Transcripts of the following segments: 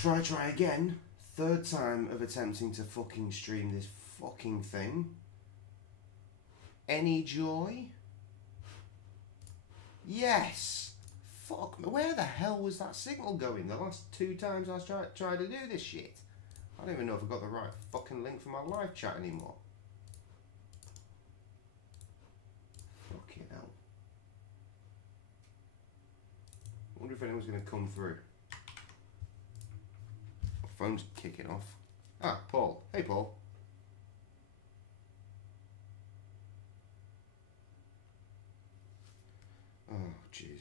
Try again. Third time of attempting to fucking stream this fucking thing. Any joy? Yes. Fuck me. Where the hell was that signal going the last 2 times I tried to do this shit? I don't even know if I've got the right fucking link for my live chat anymore. Fucking hell. I wonder if anyone's going to come through. My phone's kicking off. Ah, Paul. Hey, Paul. Oh, Jesus.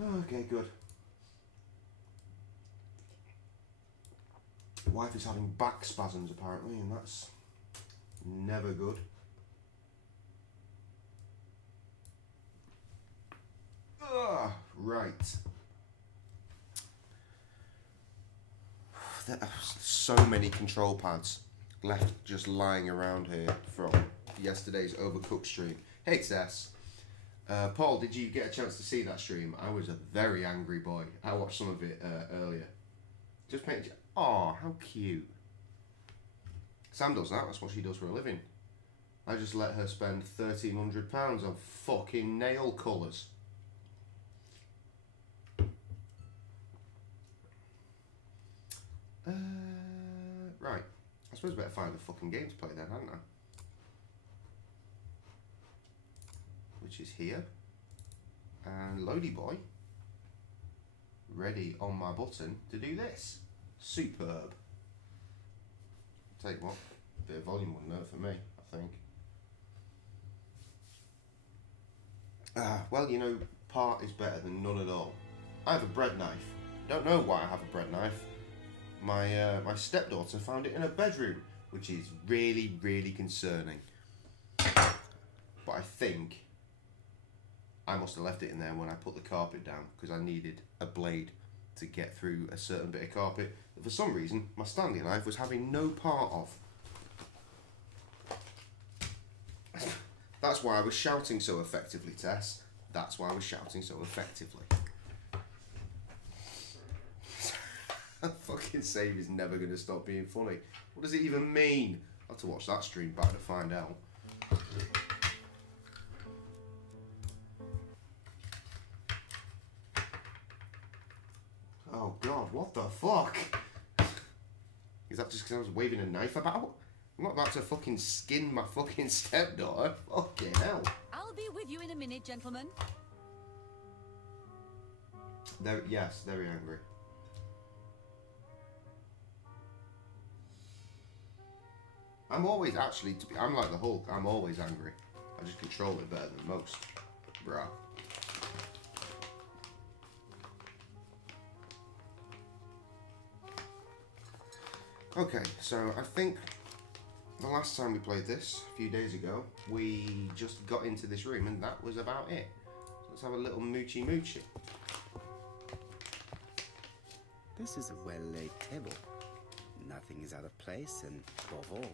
Okay, good. Wife is having back spasms apparently, and that's never good. Right. There are so many control pads left just lying around here from yesterday's Overcooked stream. Hey Tess. Paul, did you get a chance to see that stream? I was a very angry boy. I watched some of it earlier. Just painted. Oh, how cute. Sam does that. That's what she does for a living. I just let her spend £1,300 on fucking nail colours. Right. I suppose I better find a fucking game to play then, hadn't I? Which is here. And Lodi Boy, ready on my button to do this. Superb. Tell you what, a bit of volume wouldn't hurt for me, I think. Well, you know, part is better than none at all. I have a bread knife. Don't know why I have a bread knife. My stepdaughter found it in her bedroom, which is really, really concerning. But I think I must have left it in there when I put the carpet down because I needed a blade to get through a certain bit of carpet that for some reason my Stanley knife was having no part of. That's why I was shouting so effectively, Tess. That's why I was shouting so effectively. Fucking save is never going to stop being funny. What does it even mean? I'll have to watch that stream back to find out. Oh god, what the fuck? Is that just because I was waving a knife about? I'm not about to fucking skin my fucking stepdaughter. Fucking hell. I'll be with you in a minute, gentlemen. Yes, very angry. I'm always actually, I'm like the Hulk, I'm always angry. I just control it better than most. Bruh. Okay, so I think the last time we played this, a few days ago, we just got into this room and that was about it. So let's have a little moochy moochy. This is a well-laid table. Nothing is out of place and, above all,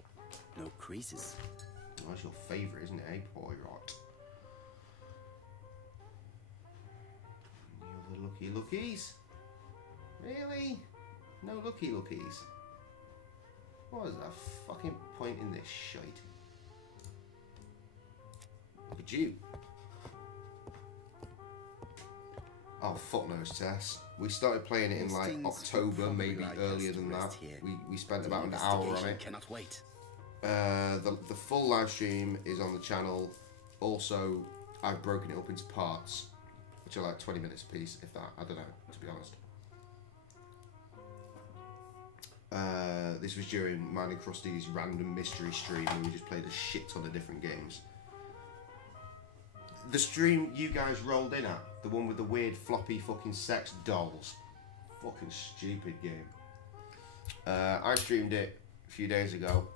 no creases. Well, that's your favourite, isn't it, eh, boy? Right. Any other looky lookies? Really? No looky lookies? What is the fucking point in this shite? Look at you. Oh, fuck knows, Tess. We started playing it in like October, maybe earlier than that. We spent about an hour on it. Cannot wait. The full live stream is on the channel. Also, I've broken it up into parts, which are like 20 minutes a piece, if that. I don't know, to be honest. This was during mine and Krusty's random mystery stream where we just played a shit ton of different games. The stream you guys rolled in at, the one with the weird floppy fucking sex dolls. Fucking stupid game. I streamed it a few days ago.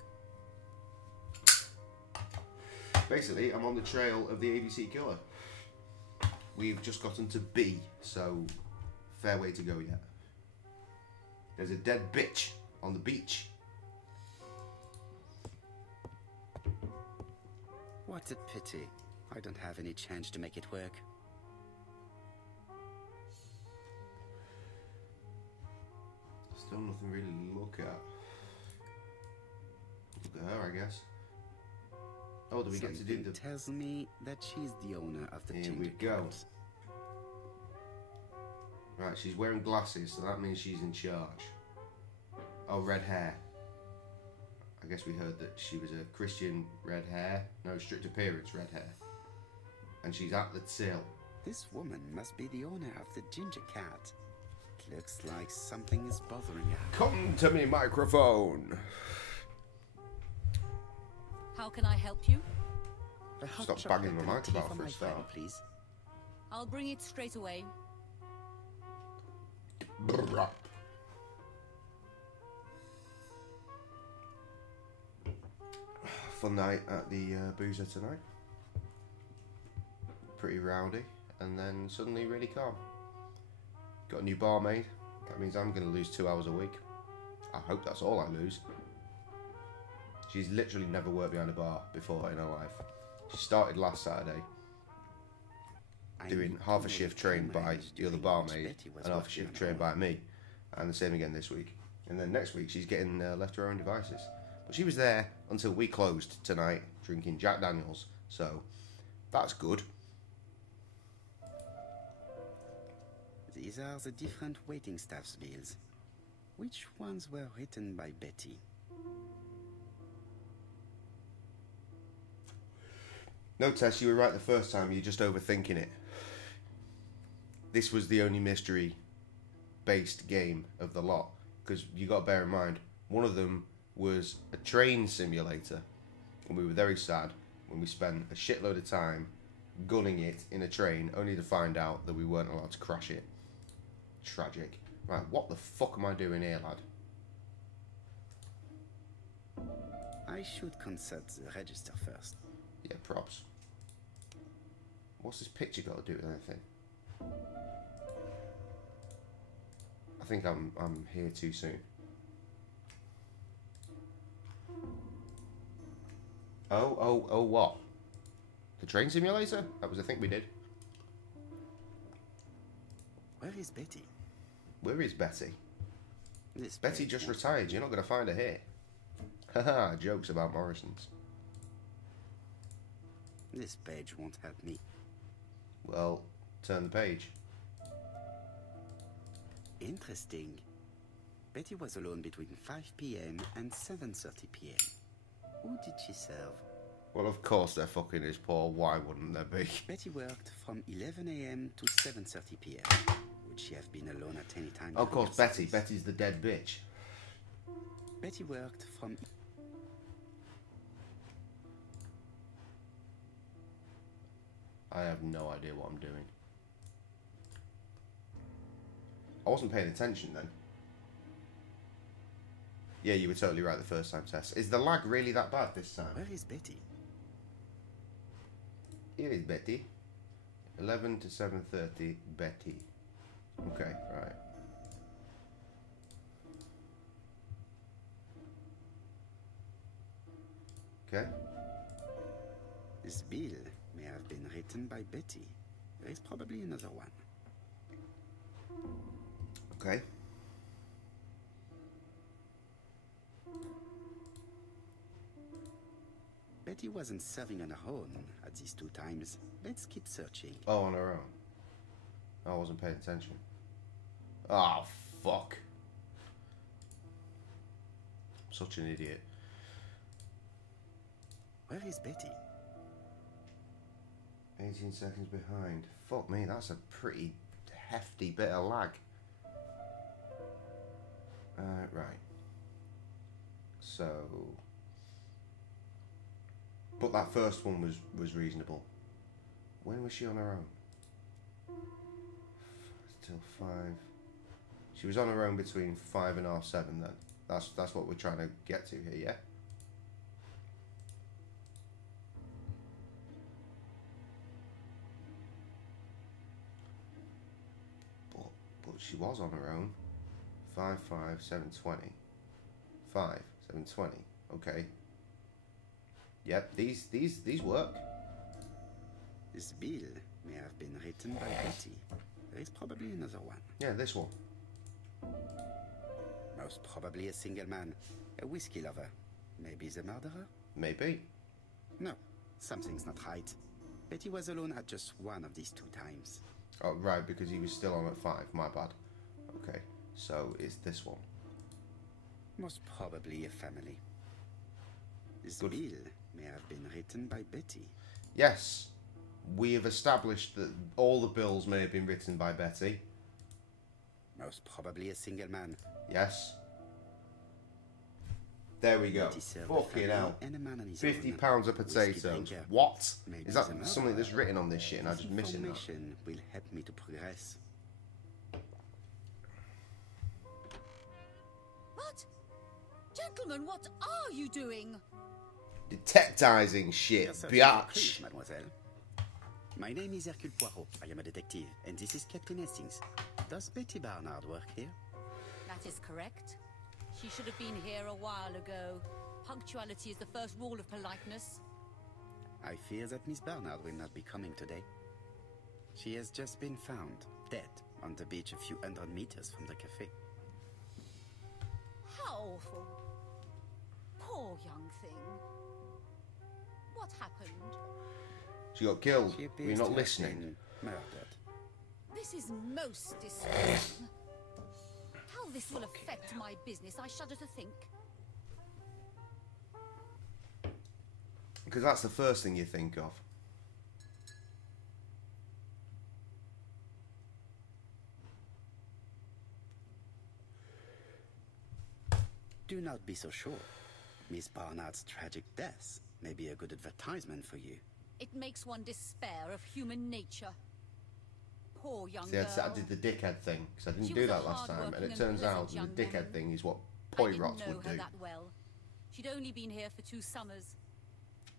Basically, I'm on the trail of the ABC killer. We've just gotten to B, so fair way to go yet. There's a dead bitch on the beach. What a pity. I don't have any chance to make it work. Still nothing really to look at. Look at her, I guess. Oh, do we get to do the... tells me that she's the owner of the Here we go. Right, she's wearing glasses, so that means she's in charge. Oh, red hair. I guess we heard that she was a Christian red hair. No, strict appearance red hair. And she's at the till. This woman must be the owner of the ginger cat. It looks like something is bothering her. Come to me, microphone. How can I help you? Stop banging the mic about for a start. Please. I'll bring it straight away. Fun night at the boozer tonight. Pretty rowdy, and then suddenly really calm. Got a new barmaid. That means I'm going to lose 2 hours a week. I hope that's all I lose. She's literally never worked behind a bar before in her life. She started last Saturday doing half a shift trained by the other barmaid and half a shift trained by me, and the same again this week. And then next week she's getting left to her own devices. But she was there until we closed tonight drinking Jack Daniels, so that's good. These are the different waiting staff's bills. Which ones were written by Betty? No, Tess, you were right the first time. You're just overthinking it. This was the only mystery-based game of the lot. Because you got to bear in mind, one of them was a train simulator. And we were very sad when we spent a shitload of time gunning it in a train, only to find out that we weren't allowed to crash it. Tragic. Right, what the fuck am I doing here, lad? I should consult the register first. Yeah, props. What's this picture got to do with anything? I think I'm here too soon. Oh, what? The train simulator? That was a thing we did. Where is Betty? Where is Betty? This Betty just retired. You're not going to find her here. Haha, jokes about Morrison's. This page won't help me. Well, turn the page. Interesting. Betty was alone between 5 p.m. and 7:30 p.m. Who did she serve? Well, of course there fucking is, Paul. Why wouldn't there be? Betty worked from 11 a.m. to 7:30 p.m. Would she have been alone at any time? Of course, Betty. Betty's the dead bitch. Betty worked from... I have no idea what I'm doing. I wasn't paying attention then. Yeah, you were totally right the first time, Tess. Is the lag really that bad this time? Where is Betty? Here is Betty. 11 to 7:30, Betty. Okay, right. Okay. This bill may have been written by Betty. There is probably another one. Okay. Betty wasn't serving on her own at these 2 times. Let's keep searching. Oh, on her own. I wasn't paying attention. Oh, fuck. I'm such an idiot. Where is Betty? 18 seconds behind. Fuck me, that's a pretty hefty bit of lag. Right. So... But that first one was reasonable. When was she on her own? Till 5. She was on her own between 5 and half 7 then. That's what we're trying to get to here, yeah? But she was on her own. 5, 5, 7:20. 5, 7:20. Okay. Yep, these work. This bill may have been written by Betty. There is probably another one. Yeah, this one. Most Most probably a single man. A whiskey lover. Maybe the murderer? Maybe. No, something's not right. Betty was alone at just one of these 2 times. Oh, right, because he was still on at 5. My bad. Okay, so it's this one. Most probably a family. This Good. bill may have been written by Betty. Yes, we have established that all the bills may have been written by Betty. Most probably a single man. Yes. There we go. Betty served a Fucking family hell. and a man on his £50 own. of Whiskey potatoes. drinker. What? Maybe Is that the something murderer. that's written on this shit and I'm This just missing that? information will help me to progress. What? Gentlemen, what are you doing? Detectizing shit, You're searching for clues, biatch. mademoiselle. My name is Hercule Poirot. I am a detective, and this is Captain Hastings. Does Betty Barnard work here? That is correct. She should have been here a while ago. Punctuality is the first rule of politeness. I fear that Miss Barnard will not be coming today. She has just been found, dead, on the beach a few hundred meters from the cafe. How awful. Poor young thing. What happened? She got killed. She We're appears not to have listening. been murdered. This is most distressing. How this will affect my business, I shudder to think. Because that's the first thing you think of. Do not be so sure. Miss Barnard's tragic death may be a good advertisement for you. It makes one despair of human nature. Poor young See, I girl. did the dickhead thing because I didn't She do was a that last time, and hard-working it turns and out pleasant the young dickhead woman. thing is what I poi didn't rots know would her do. that well. She'd only been here for 2 summers.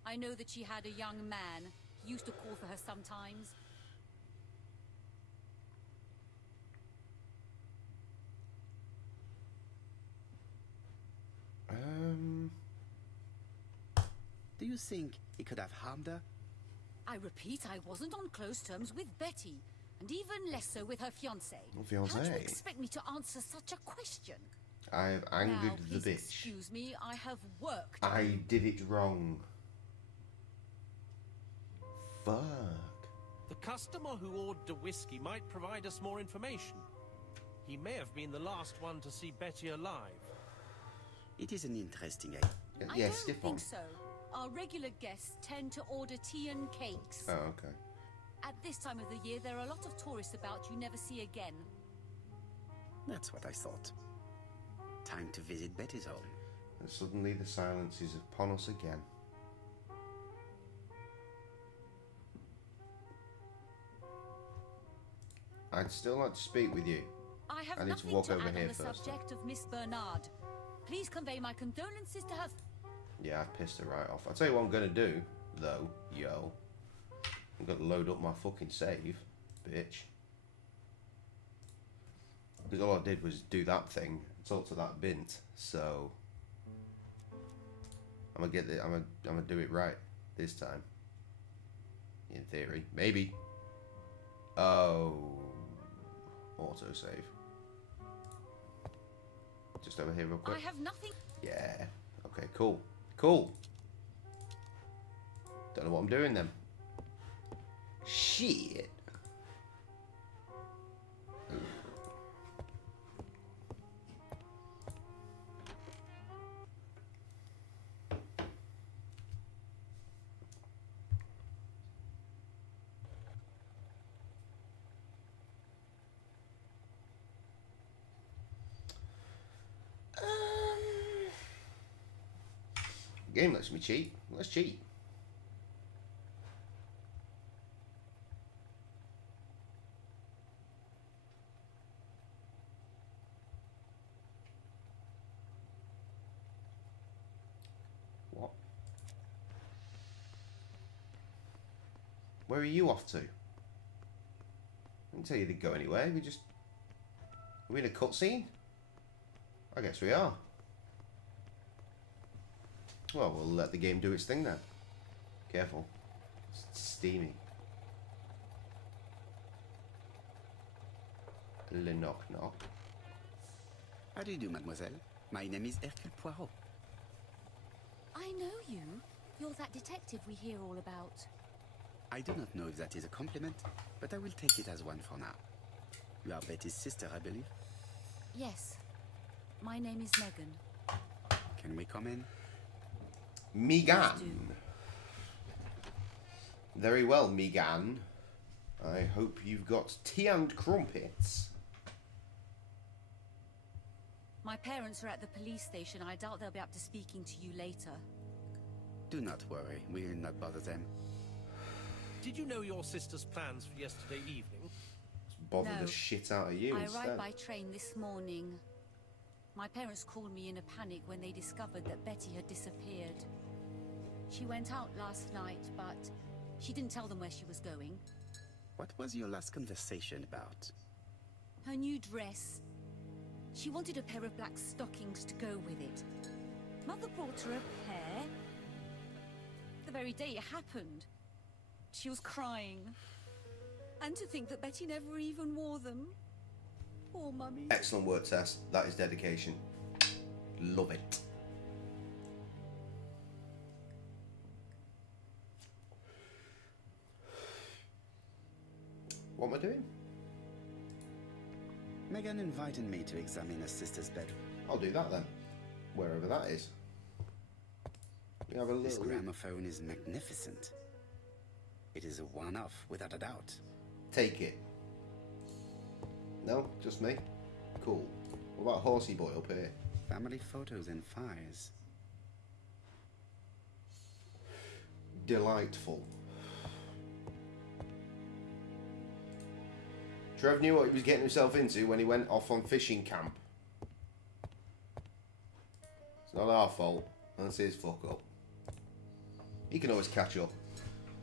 I know that she had a young man. He used to call for her sometimes. Do you think he could have harmed her? I repeat, I wasn't on close terms with Betty, and even less so with her fiancé. Fiancé? How do you expect me to answer such a question? I have angered Now, the please bitch. excuse me, I have work to I do. did it wrong. Fuck. The customer who ordered a whiskey might provide us more information. He may have been the last one to see Betty alive. It is an interesting idea. I Yeah, don't skip think on. so. Our regular guests tend to order tea and cakes. Oh, okay. At this time of the year, there are a lot of tourists about you never see again. That's what I thought. Time to visit Betty's home. And suddenly the silence is upon us again. I'd still like to speak with you. I have I need to nothing walk to over add here on the first, subject of Miss Bernard. Please convey my condolences to her. Yeah, I pissed her right off. I'll tell you what I'm going to do, though, yo. I'm going to load up my fucking save, bitch. Because all I did was do that thing, talk to that bint, so... I'm gonna get it. I'm gonna do it right this time. In theory, maybe. Oh, autosave. Just over here, real quick. I have nothing. Yeah. Okay. Cool. Cool. Don't know what I'm doing then. Shit. Game lets me cheat. Let's cheat. What? Where are you off to? I didn't tell you to go anywhere. Are we in a cutscene? I guess we are. Well, we'll let the game do its thing then. Careful. It's steamy. Le knock knock. How do you do, mademoiselle? My name is Hercule Poirot. I know you. You're that detective we hear all about. I do not know if that is a compliment, but I will take it as one for now. You are Betty's sister, I believe? Yes. My name is Megan. Can we come in? Megan. Very well, Megan. I hope you've got tea and crumpets. My parents are at the police station. I doubt they'll be up to speaking to you later. Do not worry, we will not bother them. Did you know your sister's plans for yesterday evening? Bother No. the shit out of you I instead. arrived by train this morning. My parents called me in a panic when they discovered that Betty had disappeared. She went out last night, but she didn't tell them where she was going. What was your last conversation about? Her new dress. She wanted a pair of black stockings to go with it. Mother brought her a pair. The very day it happened. She was crying. And to think that Betty never even wore them. Poor Mummy. Excellent work, Tess. That is dedication. Love it. What am I doing? Megan invited me to examine her sister's bedroom. I'll do that then. Wherever that is. We have a This little... gramophone is magnificent. It is a one-off, without a doubt. Take it. No? Just me? Cool. What about Horsey Boy up here? Family photos and files. Delightful. Trev knew what he was getting himself into when he went off on fishing camp. It's not our fault. That's his fuck up. He can always catch up.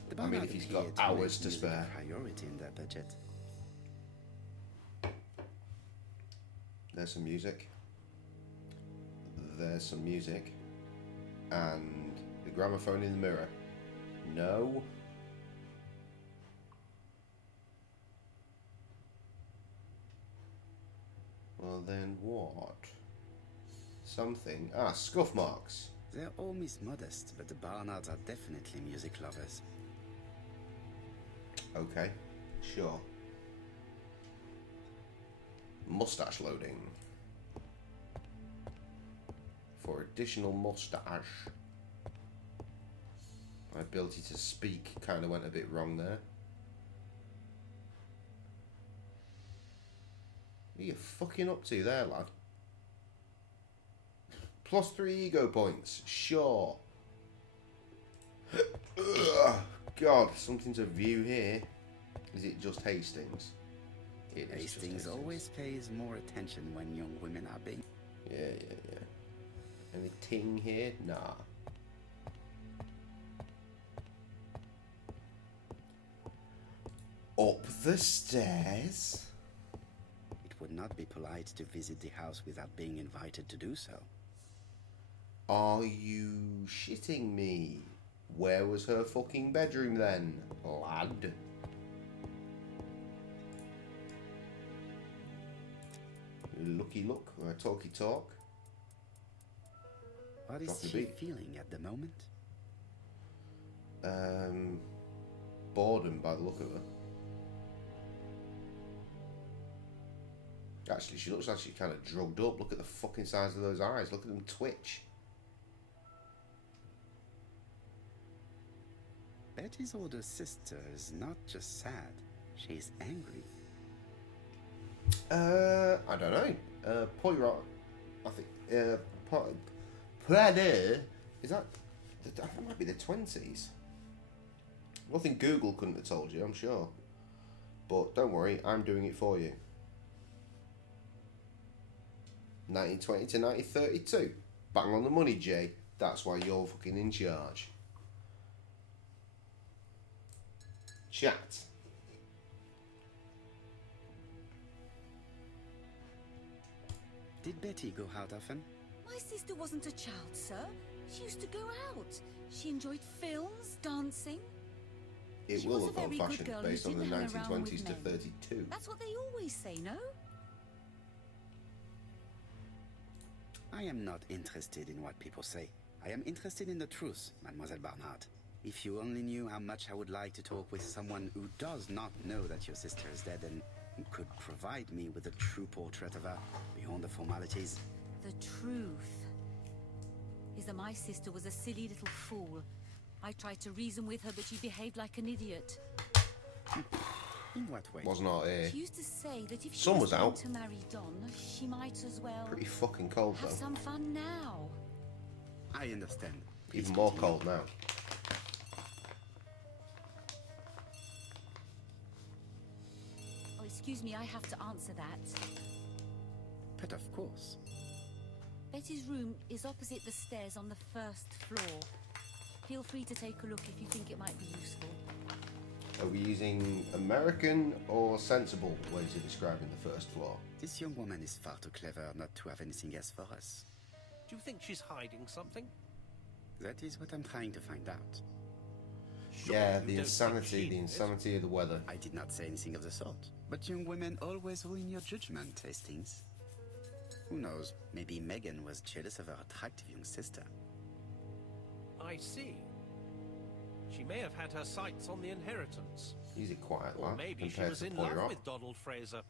The I mean, Barnard if he's got appeared to hours make to music a spare. priority in their budget. There's some music. There's some music. And the gramophone in the mirror. No. Well then what? Something. Ah, scuff marks. They're all Miss Modest, but the Barnards are definitely music lovers. Okay, sure. Mustache loading. For additional mustache. My ability to speak kind of went a bit wrong there. What are you fucking up to there, lad? +3 ego points, sure. Ugh, God, something to view here. Is it just Hastings? It is just Hastings always pays more attention when young women are being... Yeah. Anything here? Nah. Up the stairs? It would not be polite to visit the house without being invited to do so. Are you shitting me? Where was her fucking bedroom then, lad? Looky look, or talky talk. What is Drop the she beat. feeling at the moment? Boredom by the look of her. Actually, she looks like she's kind of drugged up. Look at the fucking size of those eyes. Look at them twitch. Betty's older sister is not just sad, she's angry. I don't know. Poirot, I think. Poirot, is that? That might be the 20s. Nothing Google couldn't have told you, I'm sure. But don't worry, I'm doing it for you. 1920 to 1932. Bang on the money, Jay. That's why you're fucking in charge. Chat. Did Betty go out often? My sister wasn't a child, sir. She used to go out. She enjoyed films, dancing. It She will was a look very good old-fashioned girl who based on the didn't hang around 1920s with to men. 32. That's what they always say, no? I am not interested in what people say. I am interested in the truth, Mademoiselle Barnard. If you only knew how much I would like to talk with someone who does not know that your sister is dead and who could provide me with a true portrait of her beyond the formalities. The truth is that my sister was a silly little fool. I tried to reason with her, but she behaved like an idiot. In what way? Was not here. She used to say that if she Sun was was going out. to marry Don, she might as well Pretty fucking cold have though. some fun now. I understand. Please Even more continue. cold now. Oh, excuse me, I have to answer that. But of course. Betty's room is opposite the stairs on the first floor. Feel free to take a look if you think it might be useful. Are we using American or sensible ways of describing the first floor? This young woman is far too clever not to have anything else for us. Do you think she's hiding something? That is what I'm trying to find out. Sure, Yeah, you the don't think she is. insanity of the weather. I did not say anything of the sort. But young women always ruin your judgment, Hastings. Who knows, maybe Megan was jealous of her attractive young sister. I see. She may have had her sights on the inheritance. Use it quiet, Or lad, maybe she compared was to in Poirot. love with Donald Fraser.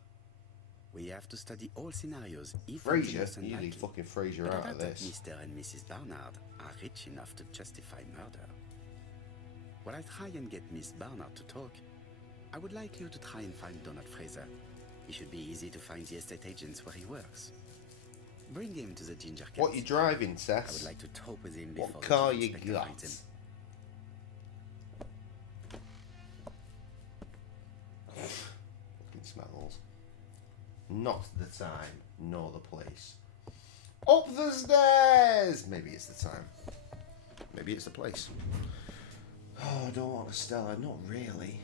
We have to study all scenarios, even the Fraser, most you leave unlikely. fucking Fraser But I out doubt of that this. Mr. and Mrs. Barnard are rich enough to justify murder. While I try and get Miss Barnard to talk, I would like you to try and find Donald Fraser. It should be easy to find the estate agents where he works. Bring him to the Ginger Cat. What you driving, I Tess? would like to talk with him before What the car chief you inspector got? finds him. Fucking smells. Not the time, nor the place. Up the stairs! Maybe it's the time. Maybe it's the place. Oh, I don't want a Stella. Not really.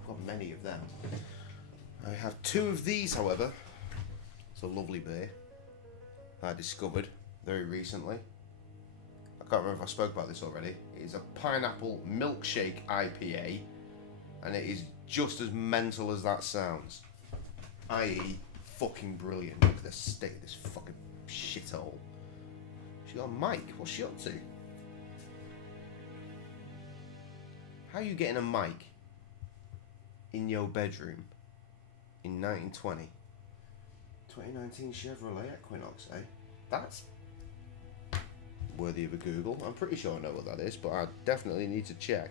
I've got many of them. I have 2 of these, however. It's a lovely beer I discovered very recently. I can't remember if I spoke about this already. It is a pineapple milkshake IPA, and it is just as mental as that sounds. I.e., fucking brilliant. Look at the state of this fucking shithole. She got a mic. What's she up to? How are you getting a mic in your bedroom in 1920? 2019 Chevrolet Equinox, eh? That's worthy of a Google. I'm pretty sure I know what that is, but I definitely need to check.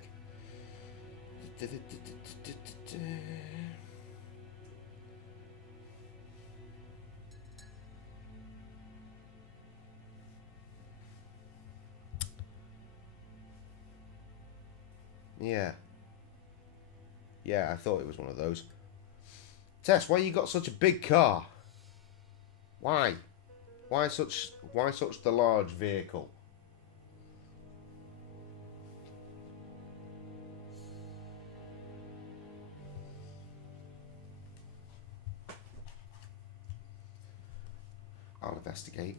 Yeah. Yeah, I thought it was one of those. Tess, why you got such a big car? Why? Why such the large vehicle? I'll investigate.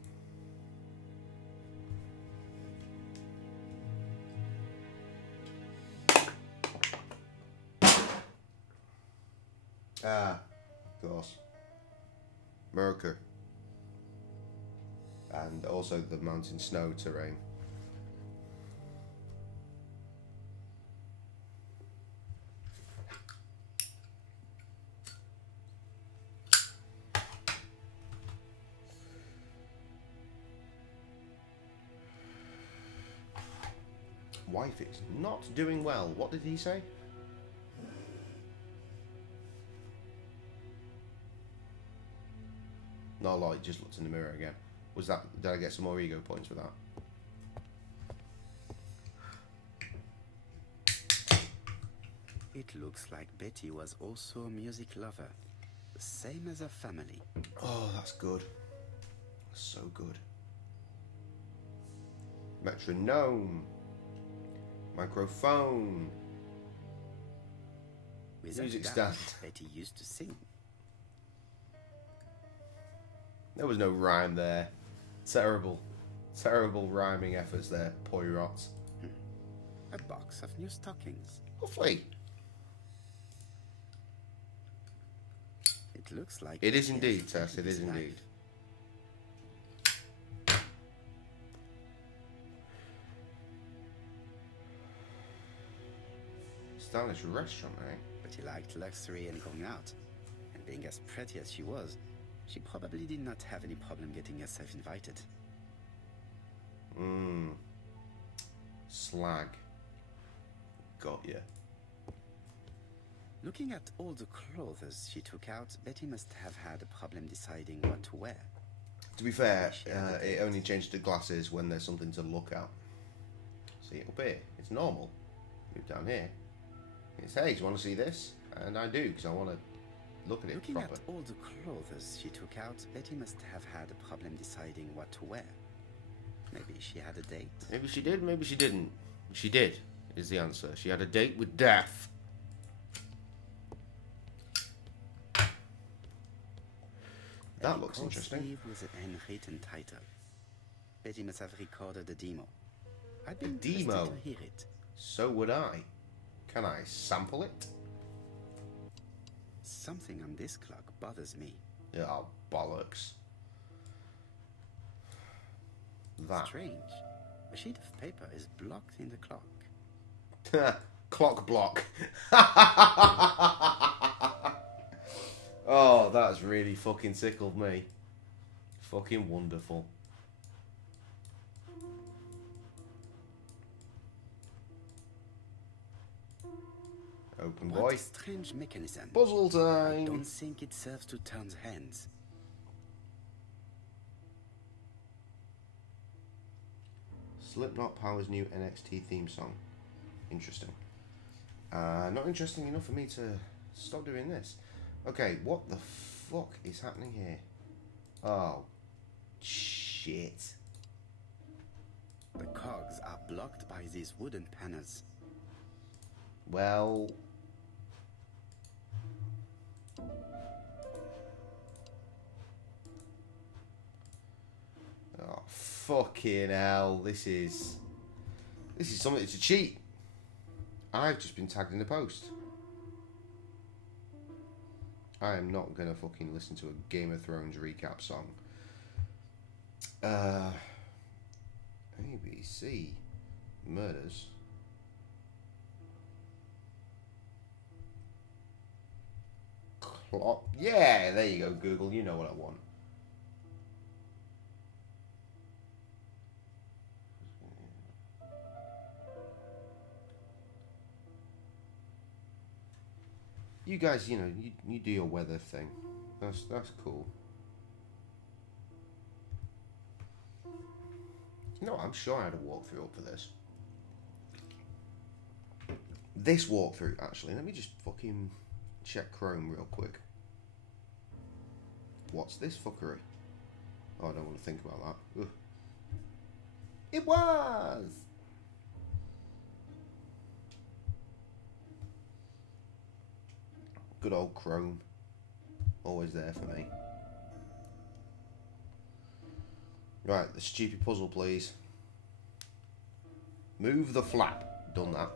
Ah, of course. Merker. And also the mountain snow terrain. Wife is not doing well. What did he say? No, like, just looked in the mirror again. Was that? Did I get some more ego points for that? It looks like Betty was also a music lover, the same as her family. Oh, that's good. So good. Metronome. Microphone. Without Music doubt, stand. Betty used to sing. There was no rhyme there. Terrible. Terrible rhyming efforts there, Poirot. A box of new stockings. Lovely. It looks like It is Betty indeed, has Tess. It taken is his life. indeed. Stylish restaurant, eh? But he liked luxury and going out. And being as pretty as she was, she probably did not have any problem getting herself invited. Slag. Got ya. Looking at all the clothes she took out, Betty must have had a problem deciding what to wear. To be fair, it only changed to glasses when there's something to look at. See, up here, it's normal. Move down here. It's, hey, do you want to see this? And I do, because I want to look at it Looking proper. at all the clothes she took out, Betty must have had a problem deciding what to wear. Maybe she had a date. Maybe she did, maybe she didn't. She did, is the answer. She had a date with death. That looks interesting. Sleeve with a handwritten title. Betty must have recorded the demo. I'd be interested demo? to hear it. So would I. Can I sample it? Something on this clock bothers me. Oh, bollocks. That. Strange. A sheet of paper is blocked in the clock. Clock block. Oh, that's really fucking tickled me. Fucking wonderful. Open, boy. What a strange mechanism. Puzzle I time. don't think it serves to turn the hands. Slipknot Power's new NXT theme song. Interesting. Not interesting enough for me to stop doing this. Okay, what the fuck is happening here? Oh, shit. The cogs are blocked by these wooden panels. Well... Oh, fucking hell. This is something to cheat. I've just been tagged in the post. I am not going to fucking listen to a Game of Thrones recap song. ABC murders. Clock. Yeah, there you go, Google. You know what I want. You guys, you know, you do your weather thing. That's cool. You know, I'm sure I had a walkthrough up for this. This walkthrough, actually. Let me just fucking check Chrome real quick. What's this fuckery? Oh, I don't want to think about that. Ugh. It was! Good old Chrome. Always there for me. Right, the stupid puzzle, please. Move the flap. Done that.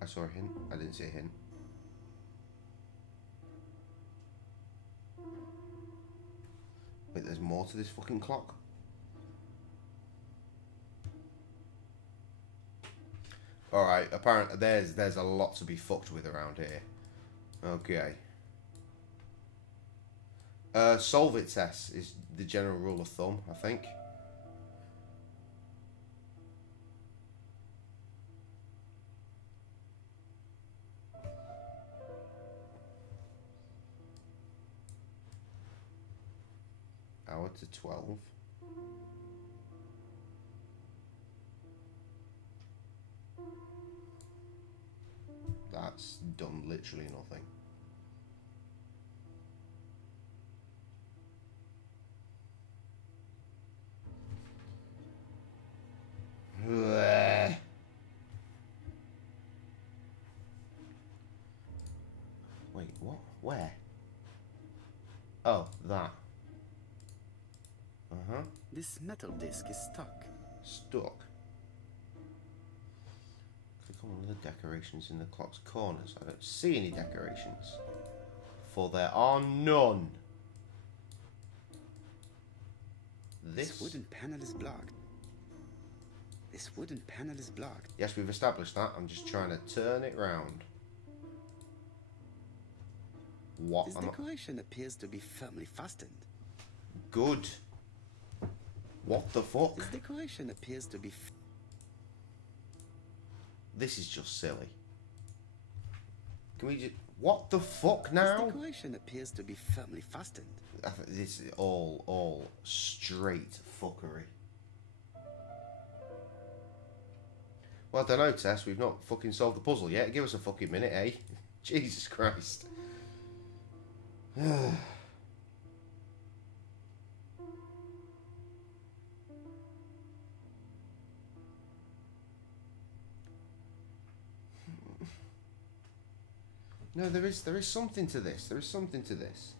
I saw a hint. I didn't see a hint. Wait, there's more to this fucking clock? Alright, apparently there's a lot to be fucked with around here. Okay. Solve it test is the general rule of thumb, I think. Hour to 12. That's done literally nothing. Wait, what? Where? Oh, that. Uh-huh. This metal disc is stuck. Stuck. Click on one of the decorations in the clock's corners. I don't see any decorations. For there are none. This wooden panel is blocked. This wooden panel is blocked. Yes, we've established that. I'm just trying to turn it round. What? This decoration appears to be firmly fastened. Good. What the fuck? This decoration appears to be... This is just silly. Can we just... What the fuck now? This decoration appears to be firmly fastened. This is all straight fuckery. Well, I don't know, Tess. We've not fucking solved the puzzle yet. Give us a fucking minute, eh? Jesus Christ. No, there is something to this. There is something to this.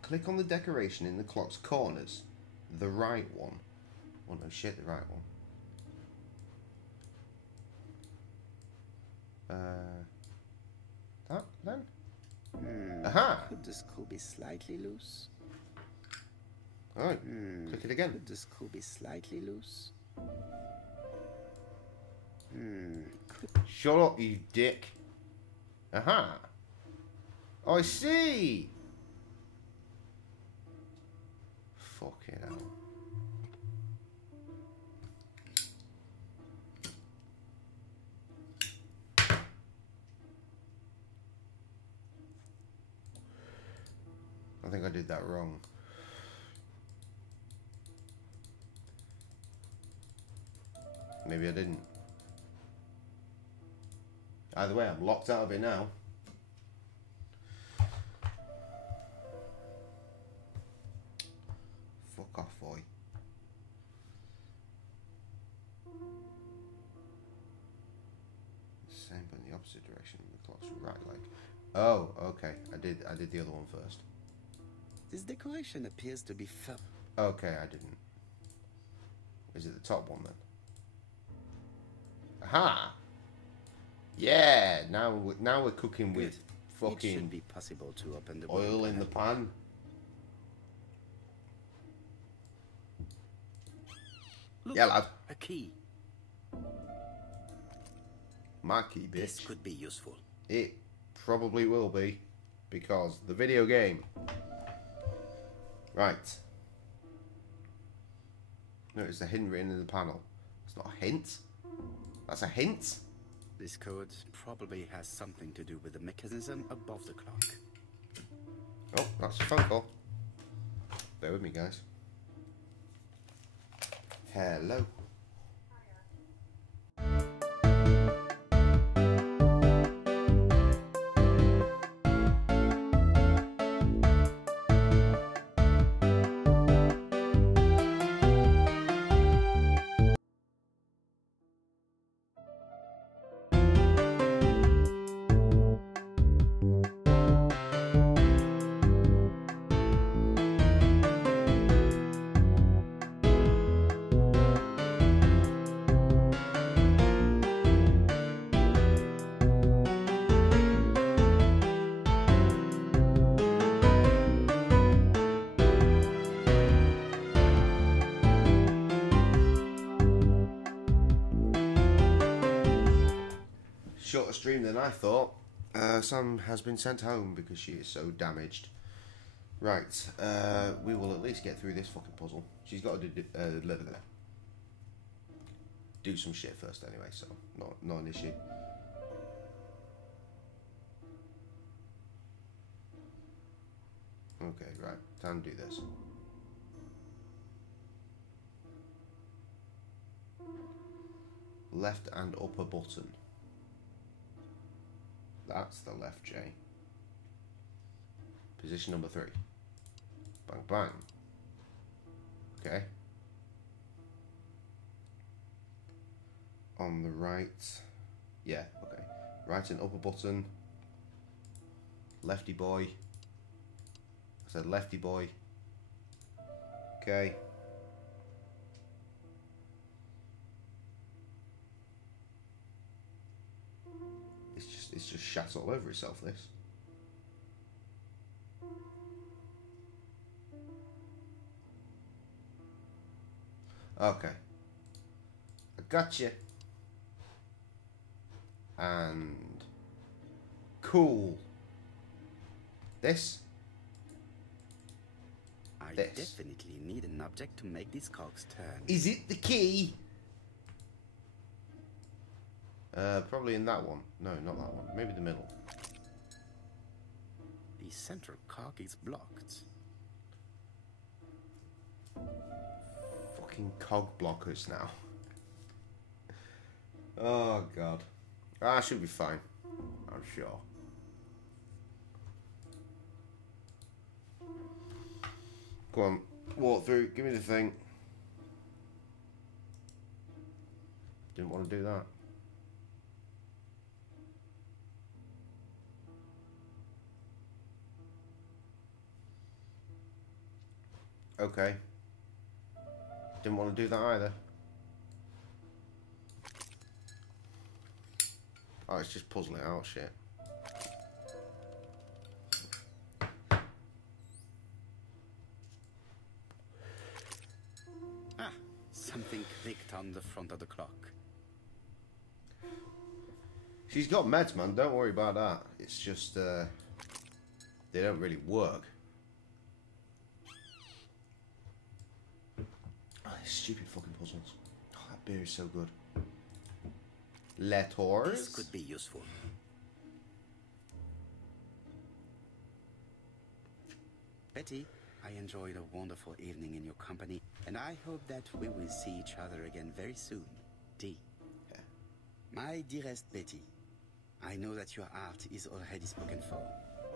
Click on the decoration in the clock's corners. The right one. Oh no, shit, the right one. That then? Aha! Could the screw be slightly loose? Alright, click it again. Could the screw be slightly loose? Shut up, you dick. Aha! Oh, I see! Fucking hell. I think I did that wrong. Maybe I didn't. Either way, I'm locked out of it now. Fuck off, boy. Same, but in the opposite direction. The clock's right leg. Oh, okay. I did the other one first. This decoration appears to be firm. Okay, I didn't. Is it the top one then? Aha! Yeah, now we're cooking with It fucking should be possible to open the oil in the pan. Look, Yeah, lad. A key. My key, This bitch. could be useful. It probably will be, because the video game. Right. Notice the hint written in the panel. It's not a hint. That's a hint. This code probably has something to do with the mechanism above the clock. Oh, that's a phone call. Bear with me, guys. Hello. Shorter stream than I thought. Sam has been sent home because she is so damaged. Right, we will at least get through this fucking puzzle. She's got to do some shit first anyway, so not an issue. Okay, right, time to do this. Left and upper button. That's the left J. Position number 3. Bang, bang. Okay. On the right. Yeah, okay. Right and upper button. Lefty boy. I said lefty boy. Okay. It's just shat all over itself, this. Okay. Gotcha. And cool. This. I This. definitely need an object to make these cogs turn. Is it the key? Probably in that one. No, not that one. Maybe the middle. The central cog is blocked. Fucking cog blockers now. Oh god. I should be fine. I'm sure. Go on, walk through. Give me the thing. Didn't want to do that. Okay. Didn't want to do that either. Oh, it's just puzzling out shit. Ah, something clicked on the front of the clock. She's got meds, man. Don't worry about that. It's just, they don't really work. Oh, these stupid fucking puzzles. Oh, that beer is so good. Letters. This could be useful. Betty, I enjoyed a wonderful evening in your company, and I hope that we will see each other again very soon. D. Yeah. My dearest Betty, I know that your art is already spoken for,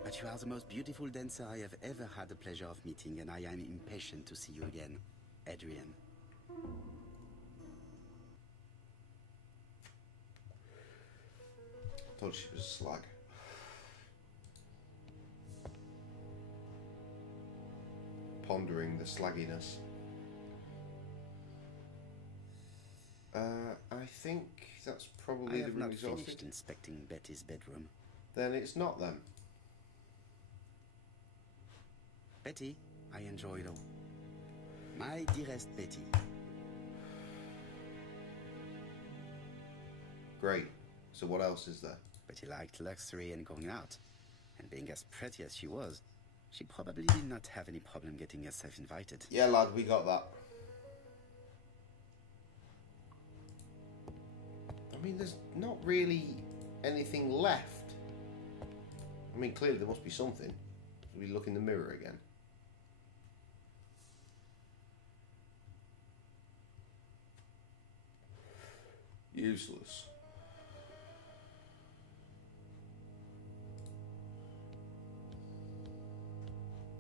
but you are the most beautiful dancer I have ever had the pleasure of meeting, and I am impatient to see you again. Adrian. Thought she was a slag. Pondering the slagginess. I think that's probably I the have not result. finished inspecting Betty's bedroom. Then it's not them. Betty, I enjoyed a... My dearest Betty. Great. So what else is there? Betty liked luxury and going out. And being as pretty as she was, she probably did not have any problem getting herself invited. Yeah, lad, we got that. I mean, there's not really anything left. I mean, clearly there must be something. We look in the mirror again. Useless.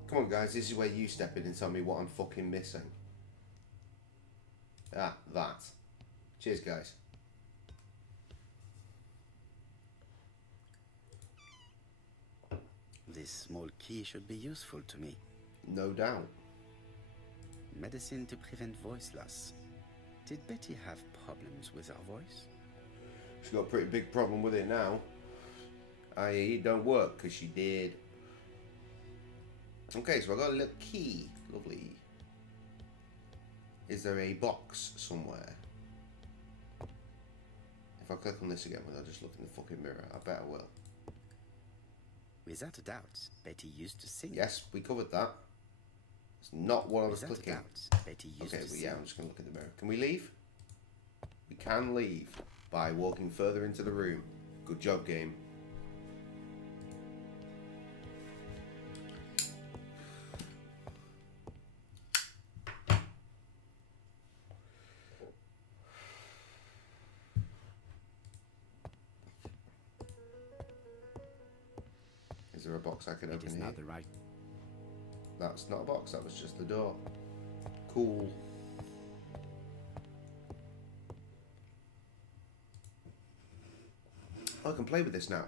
Come on, guys, this is where you step in and tell me what I'm fucking missing. Ah, that. Cheers, guys. This small key should be useful to me. No doubt. Medicine to prevent voice loss. Did Betty have problems with her voice? She's got a pretty big problem with it now. I.e., it don't work, because she did. Okay, so I got a little key. Lovely. Is there a box somewhere? If I click on this again, will I just look in the fucking mirror? I bet I will. Without a doubt, Betty used to sing. Yes, we covered that. It's not what I was Without clicking. a doubt, Betty used Okay, to well, sing. yeah, I'm just going to look in the mirror. Can we leave? We can leave by walking further into the room. Good job, game. Is there a box I can It open is here? not the right. That's not a box, that was just the door. Cool. I can play with this now.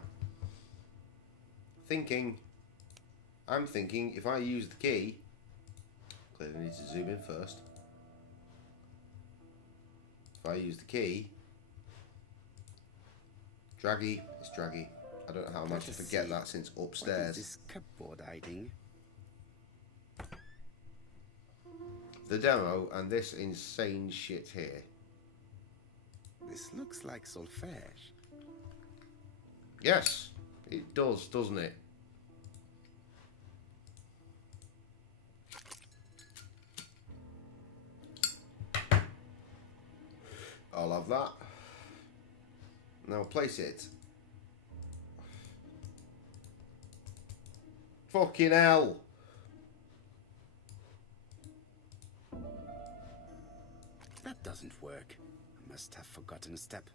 I'm thinking if I use the key, clearly I need to zoom in first. If I use the key, draggy, it's draggy. I don't know how I managed to Let us forget see. that since What is upstairs. this cupboard hiding? The demo and this insane shit here. This looks like solfège. Yes, it does, doesn't it? I'll have that. Now place it. Fucking hell. That doesn't work. I must have forgotten a step.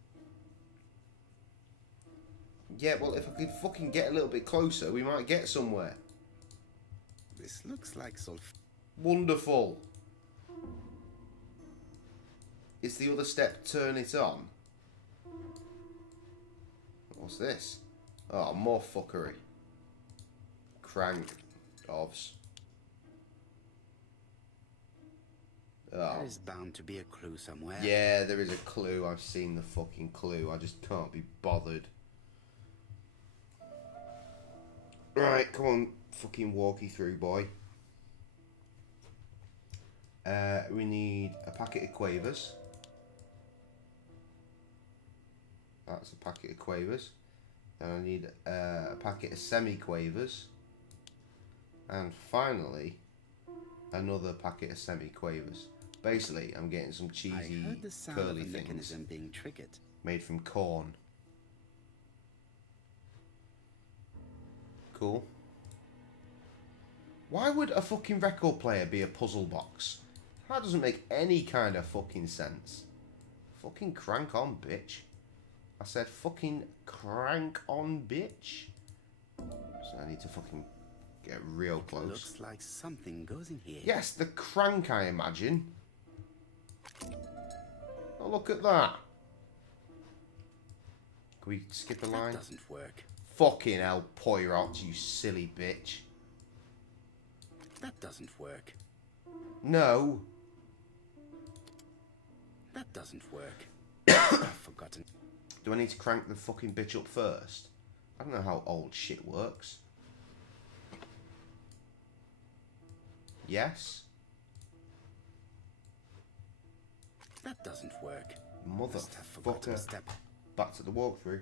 Yeah, well, if I could fucking get a little bit closer, we might get somewhere. This looks like solfège. Wonderful. Is the other step turn it on? What's this? Oh, more fuckery. Crank. Obs. Oh. There is bound to be a clue somewhere. Yeah, there is a clue. I've seen the fucking clue. I just can't be bothered. Right, come on. Fucking walkie through, boy. We need a packet of quavers. That's a packet of quavers. Then I need a packet of semi-quavers. And finally, another packet of semi-quavers. Basically, I'm getting some cheesy, I heard the sound curly of a things mechanism being triggered. made from corn. Cool. Why would a fucking record player be a puzzle box? That doesn't make any kind of fucking sense. Fucking crank on, bitch. I said fucking crank on, bitch. So I need to fucking get real close. Looks like something goes in here. Yes, the crank, I imagine. Oh, look at that. Can we skip a line? That doesn't work. Fucking hell, Poirot, you silly bitch. That doesn't work. No. That doesn't work. I've forgotten. Do I need to crank the fucking bitch up first? I don't know how old shit works. Yes? That doesn't work. Must have forgotten a Motherfucker. step. Back to the walkthrough.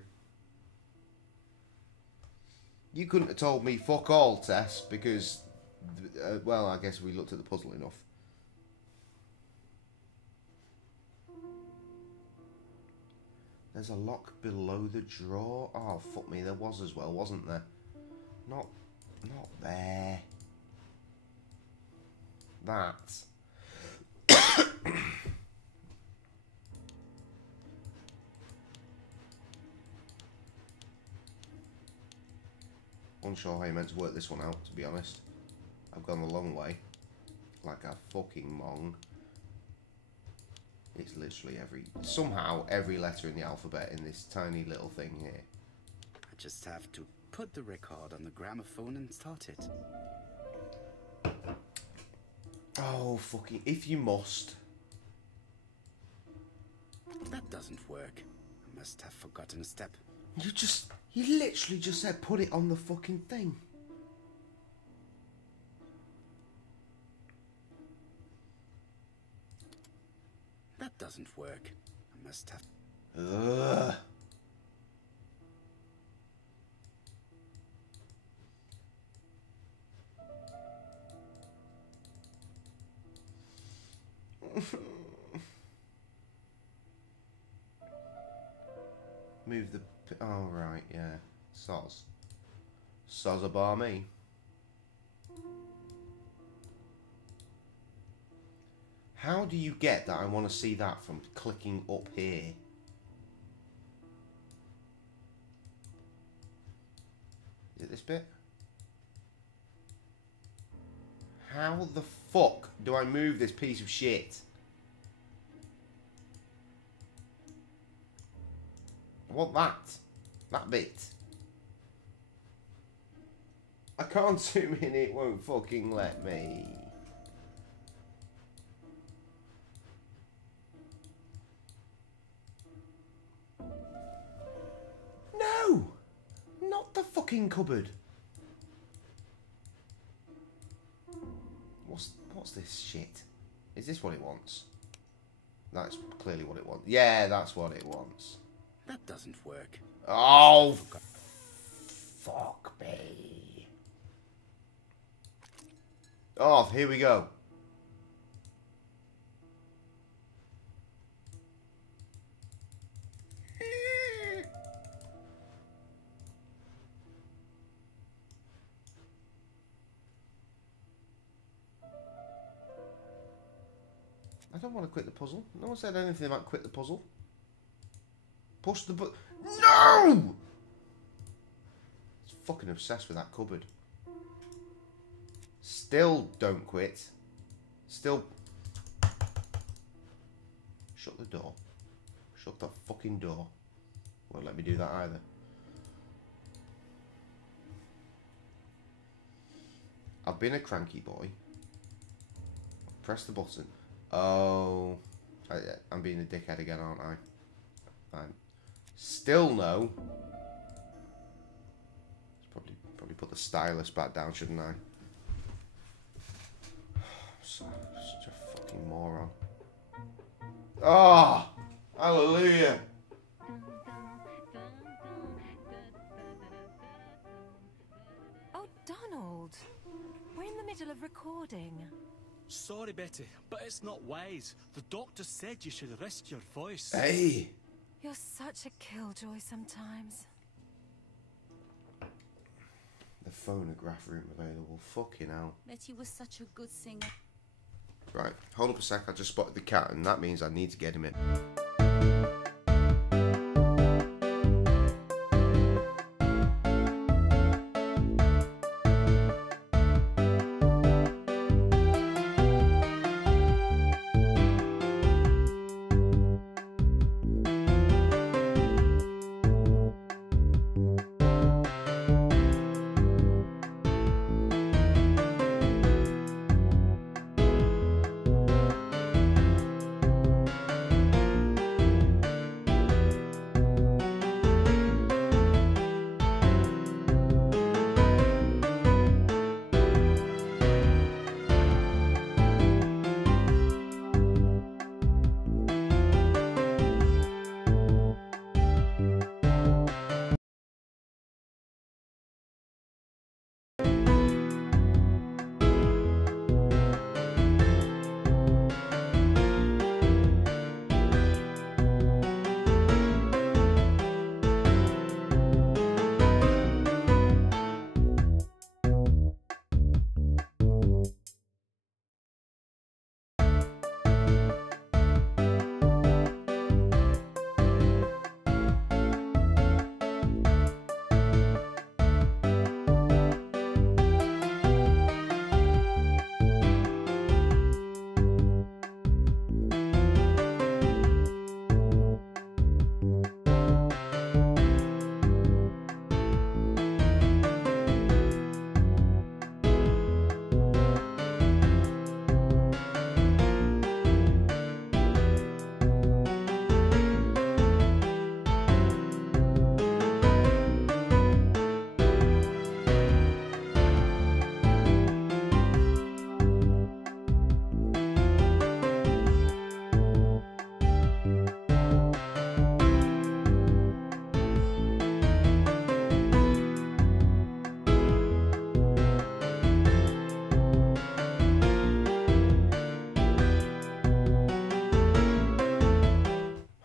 You couldn't have told me fuck all, Tess, because, well, I guess we looked at the puzzle enough. There's a lock below the drawer. Oh, fuck me, there was as well, wasn't there? Not there. That. Unsure how you meant to work this one out, to be honest. I've gone a long way. Like a fucking mong. It's literally somehow every letter in the alphabet in this tiny little thing here. I just have to put the record on the gramophone and start it. Oh, fucking, if you must. That doesn't work. I must have forgotten a step. You literally just said put it on the fucking thing. That doesn't work. I must have... Ugh. Move the... Oh, right, yeah. Soz. Soz a bar me. How do you get that I want to see that from clicking up here? Is it this bit? How the fuck do I move this piece of shit? I want that. That bit. I can't zoom in, it won't fucking let me. No! Not the fucking cupboard. What's this shit? Is this what it wants? That's clearly what it wants. Yeah, that's what it wants. That doesn't work. Oh, fuck me. Oh, here we go. I don't want to quit the puzzle. No one said anything about quit the puzzle. Push the button. No! It's fucking obsessed with that cupboard. Still don't quit. Still. Shut the door. Shut the fucking door. Won't let me do that either. I've been a cranky boy. Press the button. Oh, I'm being a dickhead again, aren't I? I'm still no. Probably put the stylus back down, shouldn't I? Such a fucking moron. Oh, hallelujah. Oh, Donald, we're in the middle of recording. Sorry, Betty, but it's not wise. The doctor said you should risk your voice. Hey. You're such a killjoy sometimes. The phonograph room available. Fucking hell. Betty was such a good singer. Right, hold up a sec. I just spotted the cat, and that means I need to get him in.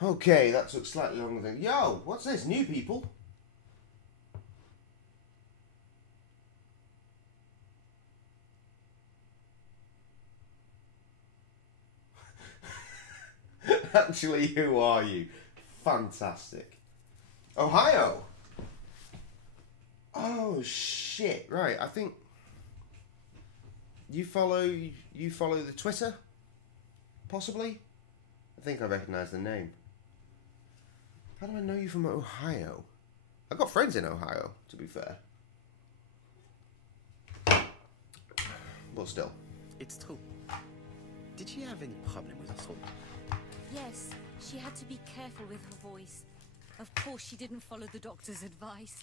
Okay, that took slightly longer than... Yo, what's this? New people? Actually, who are you? Fantastic. Ohio! Oh, shit. Right, I think... You follow the Twitter? Possibly? I think I recognise the name. How do I know you from Ohio? I've got friends in Ohio, to be fair. But still. It's true. Did she have any problem with her throat? Yes, she had to be careful with her voice. Of course, she didn't follow the doctor's advice.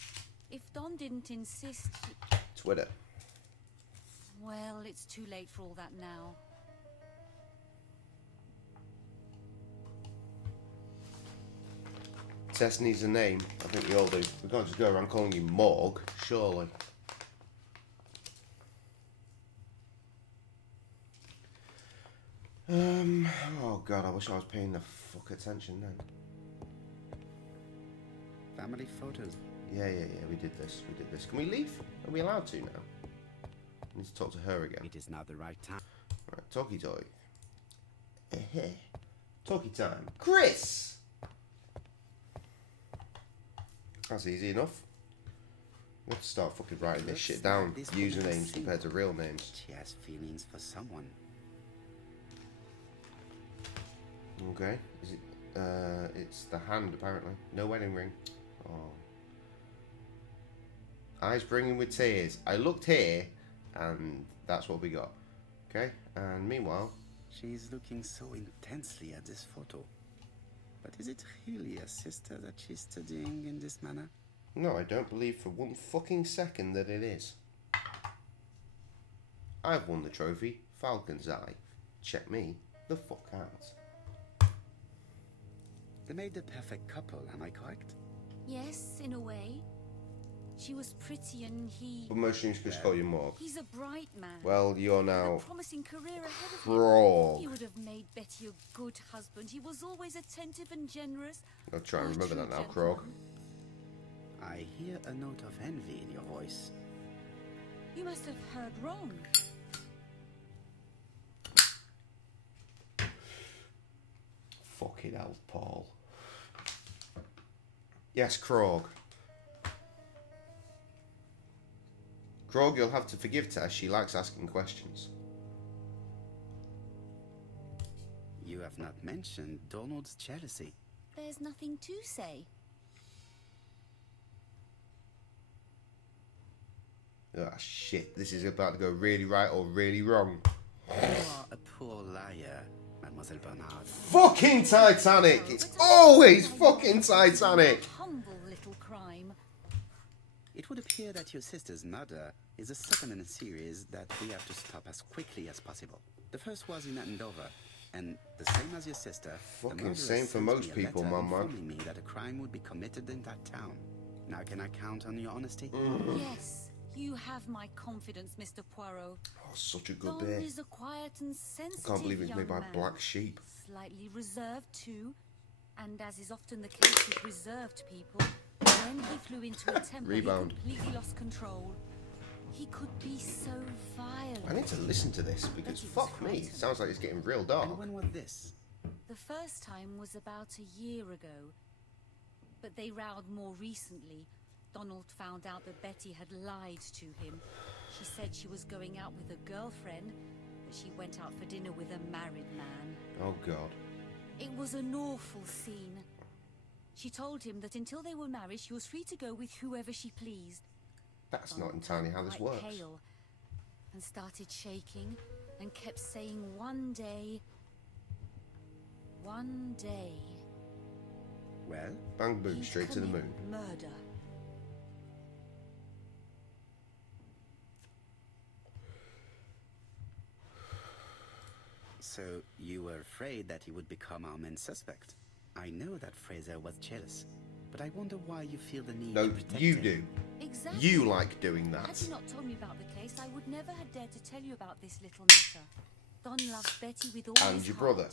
If Don didn't insist, Twitter. well, it's too late for all that now. Tess needs a name. I think we all do. We can't just go around calling you Morg, surely. Oh god, I wish I was paying the fuck attention then. Family photos. Yeah, we did this. Can we leave? Are we allowed to now? I need to talk to her again. It is now the right time. Right, talkie toy. Talkie time. Chris! That's easy enough. We have to start fucking writing this shit down. Usernames compared to real names. She has feelings for someone. Okay. Is it? It's the hand apparently. No wedding ring. Oh. Eyes brimming with tears. I looked here, and that's what we got. Okay. And meanwhile, She's looking so intensely at this photo. But is it really a sister that she's studying in this manner? no, I don't believe for one fucking second that it is. I've won the trophy. Falcon's Eye. Check me the fuck out. They made the perfect couple, am I correct? Yes, in a way. She was pretty and he... But most streams just call you Morg. He's a bright man. Well, you're With now a promising career ahead of Frog. him. He would have made Betty a good husband. He was always attentive and generous. I'll try and A remember true that now, gentleman. Krog. I hear a note of envy in your voice. You must have heard wrong. Fucking hell, Paul. Yes, Krog. Krog, you'll have to forgive Tess. She likes asking questions. You have not mentioned Donald's jealousy. There's nothing to say. Ah, shit. This is about to go really right or really wrong. You are a poor liar, Mademoiselle Bernard. Fucking Titanic! It's always fucking Titanic! A humble little crime. It would appear that your sister's murder is a second in a series that we have to stop as quickly as possible. The first was in Andover, and the same as your sister, the Fucking murderer same for sent most me a people, letter man. informing me that a crime would be committed in that town. Now can I count on your honesty? Yes, you have my confidence, Mr. Poirot. Oh, such a good Don bit. is a quiet and sensitive I can't believe it's young made by man. Black Sheep. Slightly reserved too, and as is often the case with reserved people, when he flew into a temper, Rebound. he completely lost control. He could be so violent. I need to listen to this because fuck me, it sounds like it's getting real dark. And when was this? The first time was about a year ago, but they rowed more recently. Donald found out that Betty had lied to him. She said she was going out with a girlfriend, but she went out for dinner with a married man. Oh god. It was an awful scene. She told him that until they were married, she was free to go with whoever she pleased. That's not Donald entirely how turned this quite works. pale and started shaking and kept saying one day. Well, Bang boom, he'd straight to the commit moon. Murder. so you were afraid that he would become our main suspect. I know that Fraser was jealous, but I wonder why you feel the need No, to protect you him. do. Exactly. You like doing Had that. you not told me about the case, I would never have dared to tell you about this little matter. Don loves Betty with all And his your heart. brother.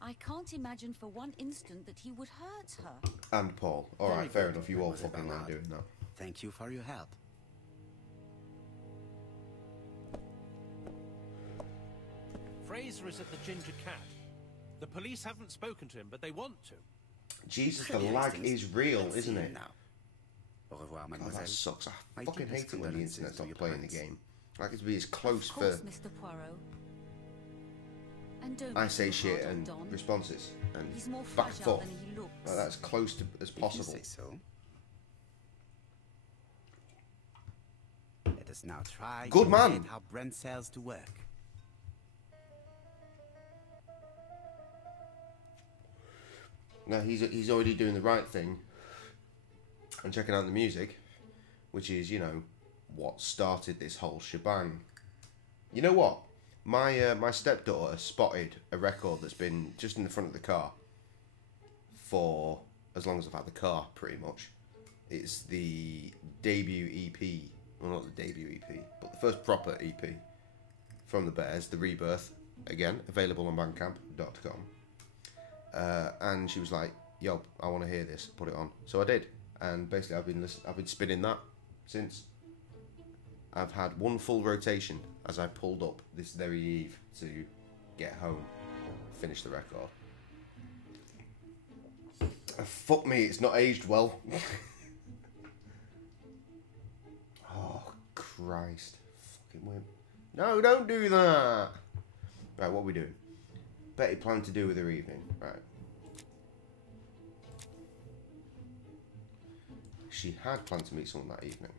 I can't imagine for one instant that he would hurt her. And Paul. Alright, Very fair good, enough, you all Mademoiselle fucking like Bernard. doing that. Thank you for your help. Fraser is at the Ginger Cat. The police haven't spoken to him, but they want to. Jesus, the Pretty lag instincts. is real, Let's see isn't him it? Now. Au revoir, Oh, mademoiselle. that sucks. I My fucking deepest hate it when the condolences internet's to not your playing the parents. game. I like it to be as close Of course, for Mr. Poirot. And don't I be say too shit hard on and Don. responses and He's more back and fragile forth. than he looks. Like that's close to as If you possible. say so. Let us now try Good to man. get our brain cells to work. No, he's already doing the right thing and checking out the music, which is, you know, what started this whole shebang. You know what? My stepdaughter spotted a record that's been just in the front of the car for as long as I've had the car, pretty much. It's the debut EP, well, not the debut EP, but the first proper EP from the Bears, The Rebirth, again, available on bandcamp.com. And she was like, yo, I want to hear this, put it on. So I did, and basically I've been spinning that since. I've had one full rotation as I pulled up this very eve to get home, finish the record. Fuck me, it's not aged well. Oh, Christ. Fucking wimp. No, don't do that. Right, what are we doing? Betty planned to do with her evening. Right. She had planned to meet someone that evening.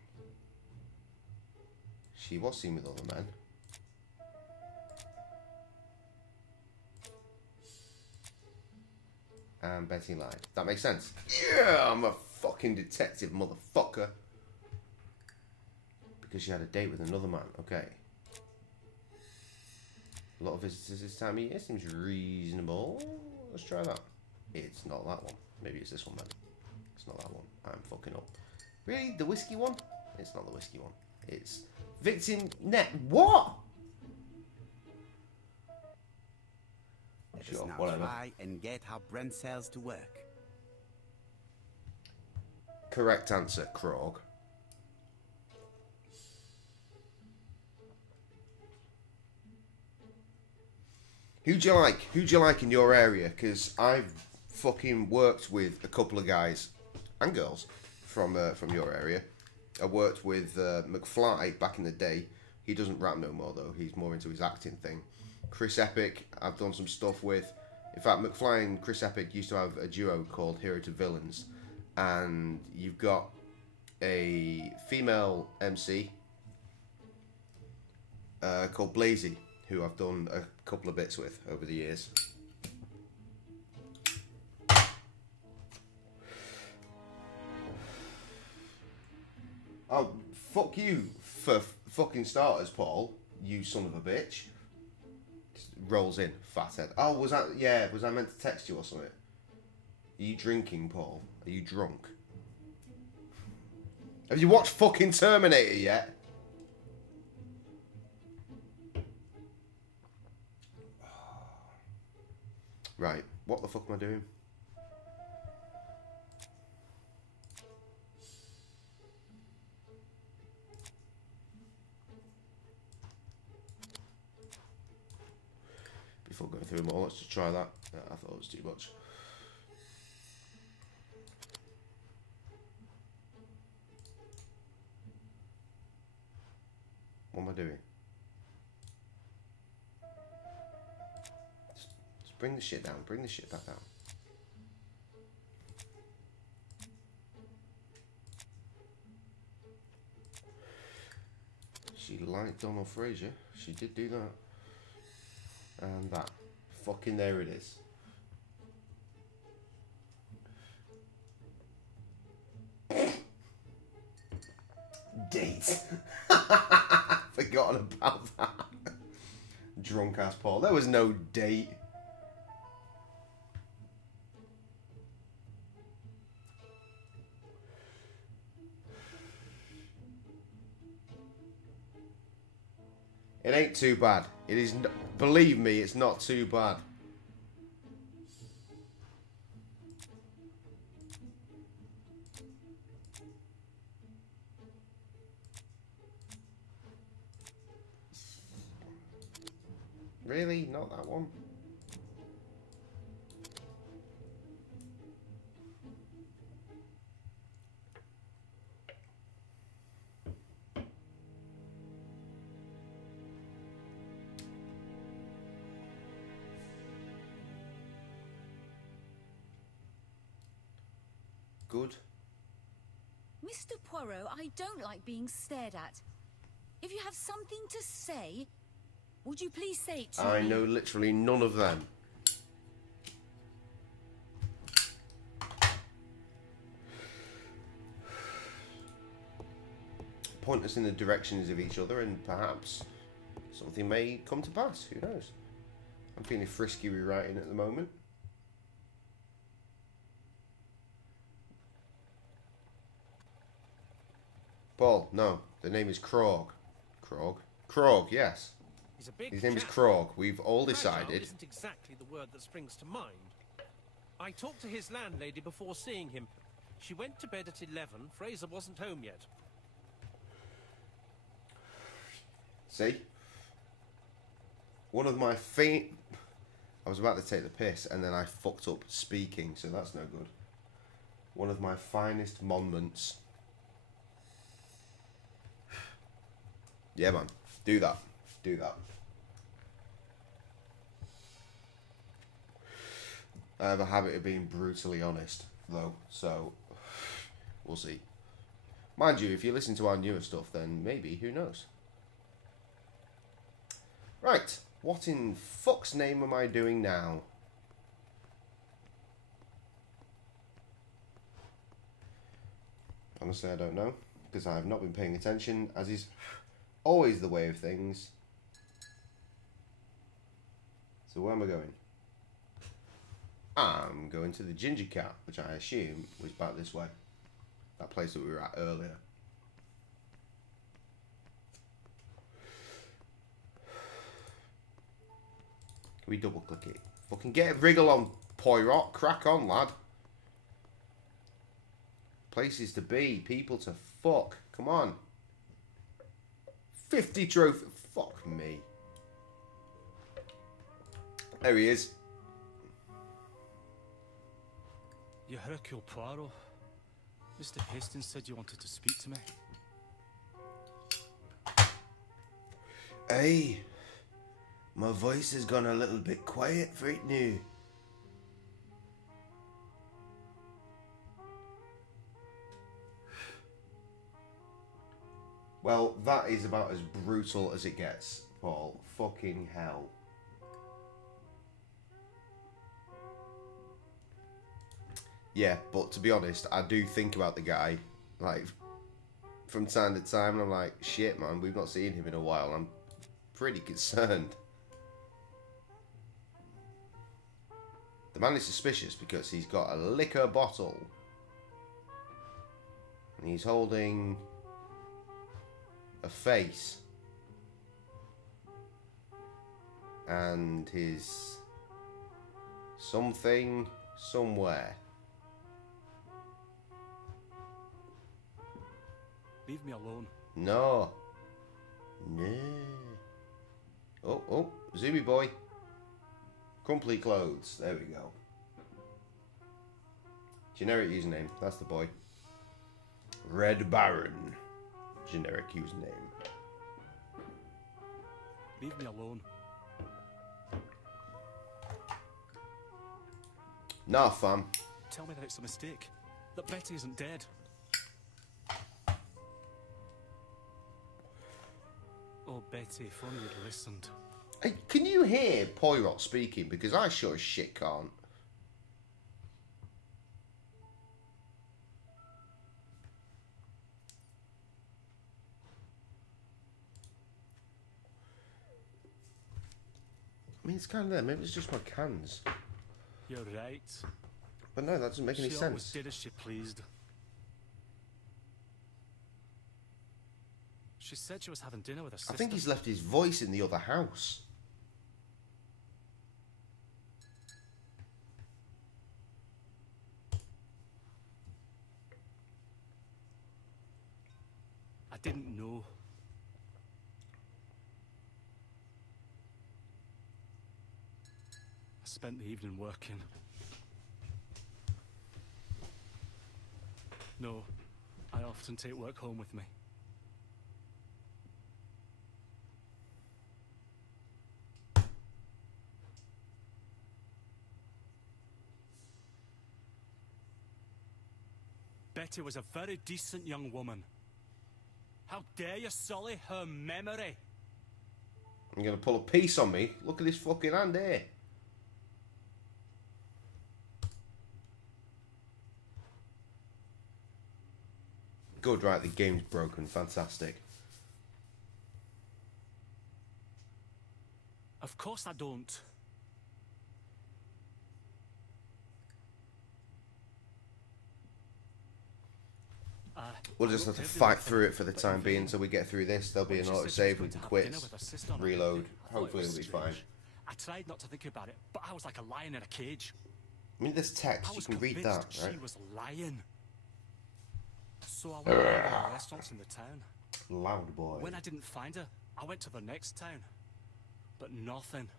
She was seen with other men. And Betty lied. That makes sense. Yeah, I'm a fucking detective, motherfucker. Because she had a date with another man. Okay. A lot of visitors this time of year seems reasonable. Let's try that. It's not that one. Maybe it's this one then. It's not that one. I'm fucking up. Really? The whiskey one? It's not the whiskey one. It's victim net. What? Let Sure, us now whatever. try and get our brain cells to work. Correct answer, Krog. Who'd you like? Who'd you like in your area? Because I've fucking worked with a couple of guys and girls from your area. I worked with McFly back in the day. He doesn't rap no more though. He's more into his acting thing. Chris Epic, I've done some stuff with. In fact, McFly and Chris Epic used to have a duo called Hero to Villains. And you've got a female MC called Blazy, who I've done a couple of bits with over the years. Oh, fuck you for fucking starters, Paul. You son of a bitch. Just rolls in, fathead. Oh, was that... Yeah, was I meant to text you or something? Are you drinking, Paul? Are you drunk? Have you watched fucking Terminator yet? Right, what the fuck am I doing? Before going through them all, let's just try that. I thought it was too much. What am I doing? Just bring the shit down. Bring the shit back down. She liked Donald Fraser. She did do that. And that. Fucking there it is. Date. Forgotten about that. Drunk ass Paul. There was no date. It ain't too bad. It is. Believe me, it's not too bad. Really? Not that one? Good. Mr. Poirot, I don't like being stared at. If you have something to say, would you please say it to me? I know literally none of them. Point us in the directions of each other and perhaps something may come to pass. Who knows? I'm feeling frisky rewriting at the moment. Paul, no. The name is Krog. Krog? Krog, yes. He's a big His name is chap. Krog. We've all Fragile decided. isn't exactly the word that springs to mind. I talked to his landlady before seeing him. She went to bed at 11. Fraser wasn't home yet. See? One of my I was about to take the piss and then I fucked up speaking, so that's no good. One of my finest moments. Yeah, man. Do that. Do that. I have a habit of being brutally honest, though, so we'll see. Mind you, if you listen to our newer stuff, then maybe, who knows? Right, what in fuck's name am I doing now? Honestly, I don't know, because I have not been paying attention, as is always the way of things. So where am I going? I'm going to the Ginger Cat, which I assume was back this way. That place that we were at earlier. Can we double click it? Fucking get a wriggle on, Poirot. Crack on, lad. Places to be, people to fuck. Come on. 50 trophy. Fuck me. There he is. You're Hercule Poirot. Mr. Hastings said you wanted to speak to me. Hey, my voice has gone a little bit quiet for it now. Well, that is about as brutal as it gets, Paul. Fucking hell. Yeah, but to be honest, I do think about the guy, like, from time to time, and I'm like, shit, man, we've not seen him in a while. I'm pretty concerned. The man is suspicious because he's got a liquor bottle. And he's holding a face. And his something somewhere. Leave me alone. No. No. Oh, Zoomy boy. Crumply clothes. There we go. Generic username. That's the boy. Red Baron. Generic username. Leave me alone. Nah, fam. Tell me that it's a mistake. That Betty isn't dead. Oh, Betty, if only you'd listened. Hey, can you hear Poirot speaking? Because I sure as shit can't. I mean, it's kind of there. Maybe it's just my cans. You're right. But no, that doesn't make any She always sense. did as she pleased. She said she was having dinner with her sister. I think he's left his voice in the other house. I didn't know. I spent the evening working. No, I often take work home with me. Betty was a very decent young woman. How dare you sully her memory? I'm going to pull a piece on me. Look at this fucking hand here. Good, right, the game's broken. Fantastic. Of course I don't. We'll just have to fight through it for the time being until we get through this. There'll be an autosave, we can quit, reload. Hopefully it'll be fine. I tried not to think about it, but I was like a lion in a cage. I mean, there's text, you can read that, right? She was lying. So I went to the restaurants in the town. Loud boy. When I didn't find her, I went to the next town. But nothing.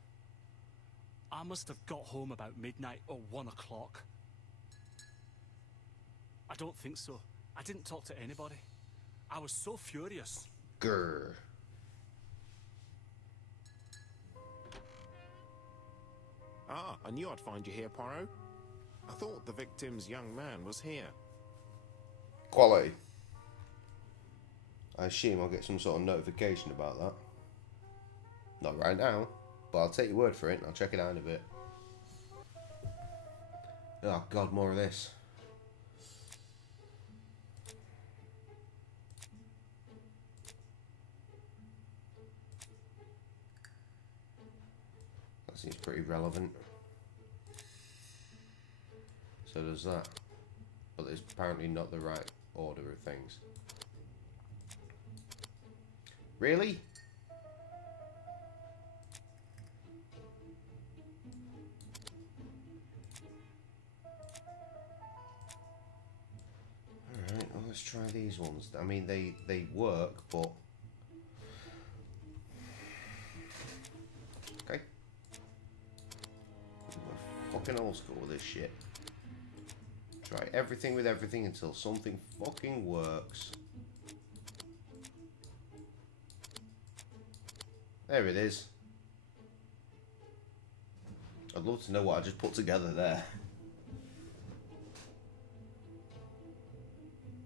I must have got home about midnight or 1 o'clock. I don't think so. I didn't talk to anybody. I was so furious. Grr. Ah, I knew I'd find you here, Poirot. I thought the victim's young man was here. Quality. I assume I'll get some sort of notification about that. Not right now, but I'll take your word for it and I'll check it out in a bit. Oh god, more of this. That seems pretty relevant. So does that. But it's apparently not the right order of things. Really? Alright, well, let's try these ones. I mean, they work, but... Okay. We're fucking old school with this shit. Try everything with everything until something fucking works. There it is. I'd love to know what I just put together there.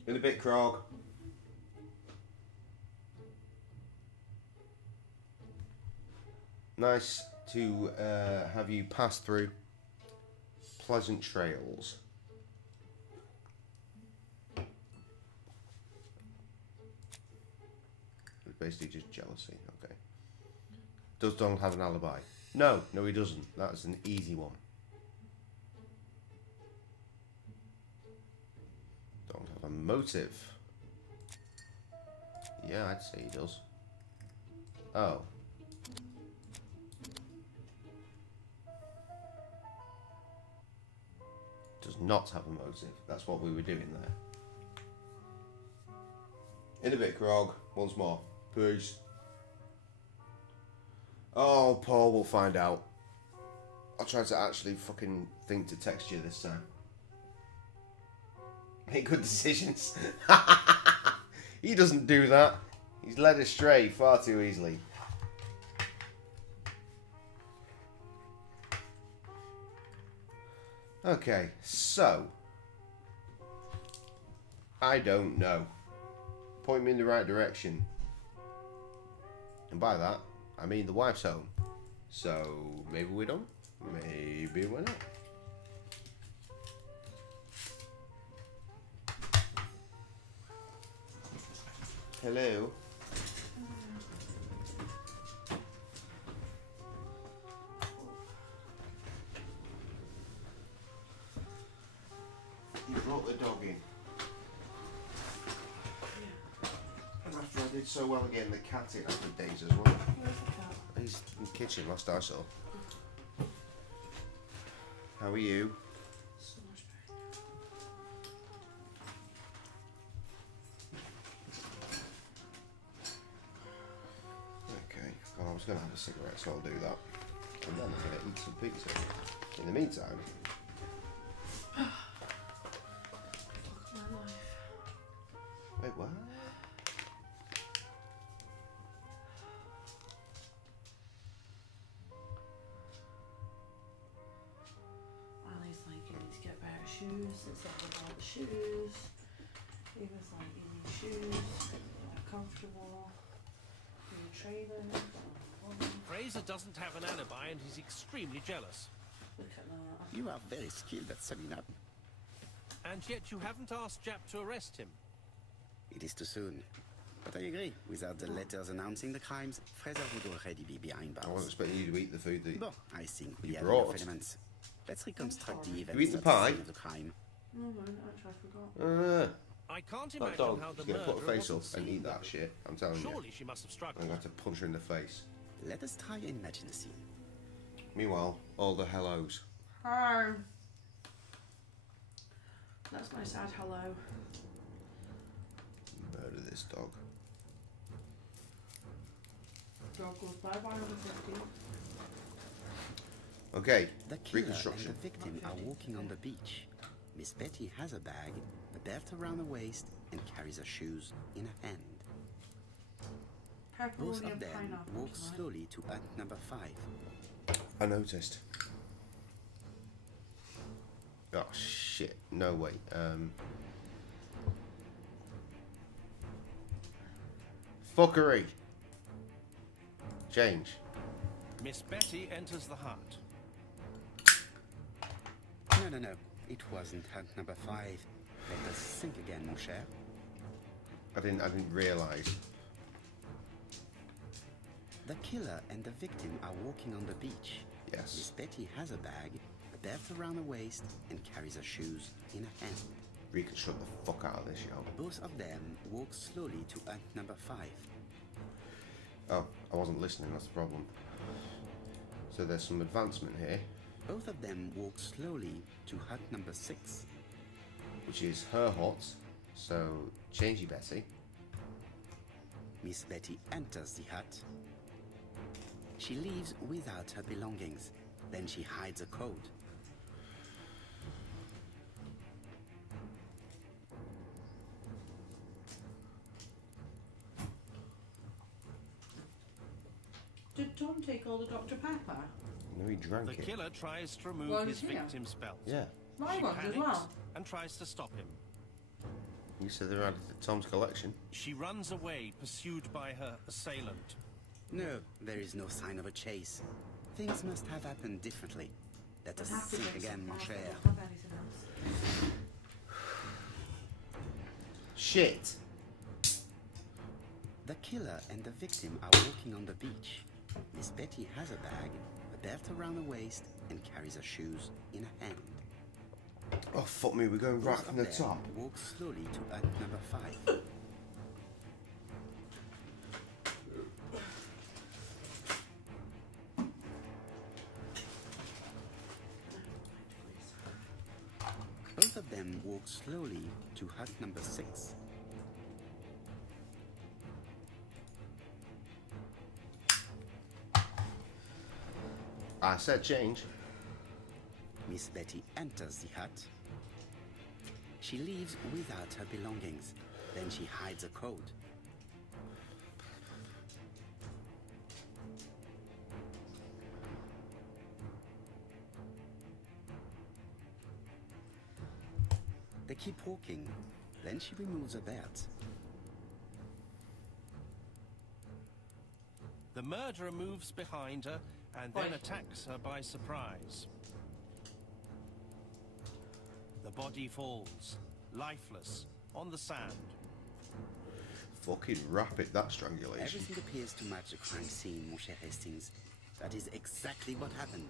In a bit, Krog. Nice to have you pass through pleasant trails. It's basically just jealousy, okay. Does Donald have an alibi? No, he doesn't. That's an easy one. Don't have a motive. Yeah, I'd say he does. Oh. Does not have a motive. That's what we were doing there. In a bit, Krog. Once more. Peace. Oh, Paul, we'll find out. I'll try to actually fucking think to text you this time. Make good decisions. He doesn't do that. He's led astray far too easily. Okay, so. I don't know. Point me in the right direction. And by that, I mean the wife's home. So maybe we don't. Maybe we're not. Hello. You brought the dog in. And after I did so well getting the cat in after days as well. Where's the cat? He's in the kitchen, last I saw. How are you? So much better. Okay, well, I was going to have a cigarette, so I'll do that. And then I'm going to eat some pizza. In the meantime... Fuck my life. Wait, what? Ali's like, you need to get a pair of shoes. It's like about the shoes. He was like, you need shoes. They're comfortable. You're trainers. Fraser doesn't have an alibi and he's extremely jealous. Look at that. You are very skilled at summing up. And yet you haven't asked Jap to arrest him. It is too soon. But I agree. Without the letters announcing the crimes, Fraser would already be behind I wasn't bars. expecting you to eat the food that Bon, I think we You have brought. enough elements. Let's reconstruct the You events eat the at pie? scene of the crime. No, man, actually, I forgot. I can't That imagine dog how the is going to put a murderer face up wasn't and seen eat that though. shit. I'm telling you. Surely she must have I'm struggled. going to punch her in the face. Let us try and imagine the scene. Meanwhile, all the hellos. Hi. That's my sad hello. Murder this dog. Dog goes bye-bye on the 50. Okay, The killer and reconstruction. the victim are walking on the beach. Miss Betty has a bag, a belt around her waist, and carries her shoes in her hand. Both Pepperoni of and them pineapple walk tonight. slowly to hut number 5. I noticed. Oh shit, no way. Fuckery. Change. Miss Betty enters the hut. No. It wasn't hut number 5. Let us think again, mon cher. I didn't realise. The killer and the victim are walking on the beach. Yes. Miss Betty has a bag, a belt around her waist, and carries her shoes in her hand. Reconstruct the fuck out of this, yo. Both of them walk slowly to hut number 5. Oh, I wasn't listening, that's the problem. So there's some advancement here, Both of them walk slowly to hut number 6. which is her hut. So, changey Betty. Miss Betty enters the hut. She leaves without her belongings. Then she hides a coat. Did Tom take all the Dr. Pepper? No, he drank The it. killer tries to remove Well, his he's here. victim's belt. Yeah. My She ones as panics well. and tries to stop him. You said they're added to Tom's collection. She runs away, pursued by her assailant. No, there is no sign of a chase. Things must have happened differently. Let us I'll have to think drink again, some mon coffee. cher. I don't have anything else. Shit. The killer and the victim are walking on the beach. Miss Betty has a bag, a belt around her waist, and carries her shoes in her hand. Oh, fuck me, we're going right Both from of the them top. walk slowly to hut number 5. Both of them walk slowly to hut number 6. I said change. Miss Betty enters the hut. She leaves without her belongings. Then she hides a coat. They keep walking. Then she removes her belt. The murderer moves behind her and then Oi. attacks her by surprise. The body falls, lifeless, on the sand. Fucking rapid, that strangulation. Everything appears to match the crime scene, mon cher Hastings. That is exactly what happened.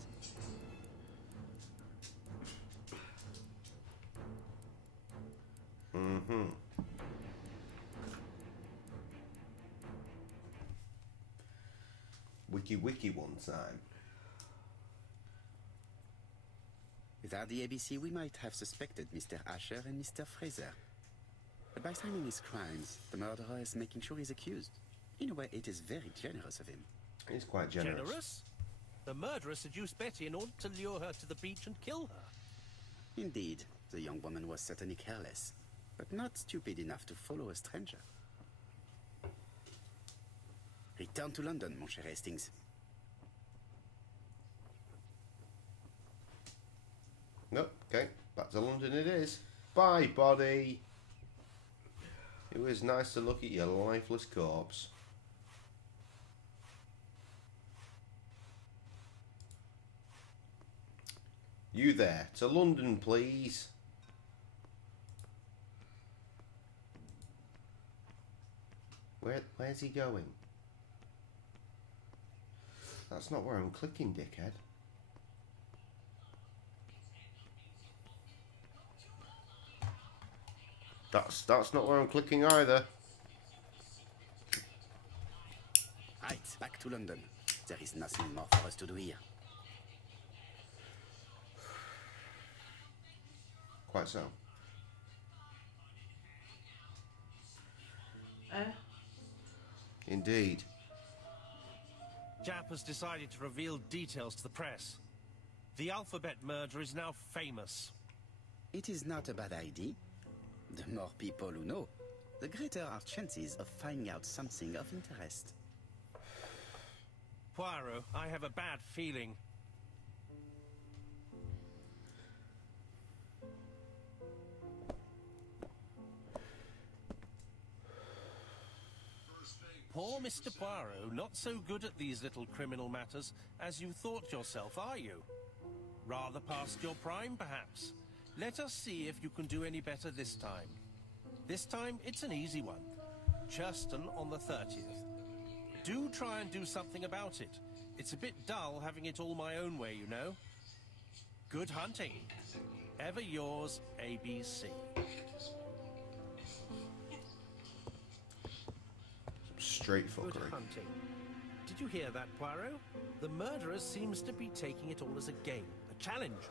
Mm-hmm. Wiki one time. Without the ABC, we might have suspected Mr. Asher and Mr. Fraser. But by signing his crimes, the murderer is making sure he's accused. In a way, it is very generous of him. He's quite generous. Generous? The murderer seduced Betty in order to lure her to the beach and kill her. Indeed, the young woman was certainly careless, but not stupid enough to follow a stranger. Return to London, mon cher Hastings. Nope, okay. Back to London it is. Bye, body. It was nice to look at your lifeless corpse. You there. To London, please. Where's he going? That's not where I'm clicking, dickhead. That's not where I'm clicking either. Right, back to London. There is nothing more for us to do here. Quite so. Indeed. Jap has decided to reveal details to the press. The alphabet murder is now famous. It is not a bad idea. The more people who know, the greater our chances of finding out something of interest. Poirot, I have a bad feeling. Poor Mr. Poirot, not so good at these little criminal matters as you thought yourself, are you? Rather past your prime, perhaps. Let us see if you can do any better this time. This time, it's an easy one. Churston on the 30th. Do try and do something about it. It's a bit dull having it all my own way, you know. Good hunting. Ever yours, ABC. Straight Good fuckery. hunting. Did you hear that, Poirot? The murderer seems to be taking it all as a game, a challenge.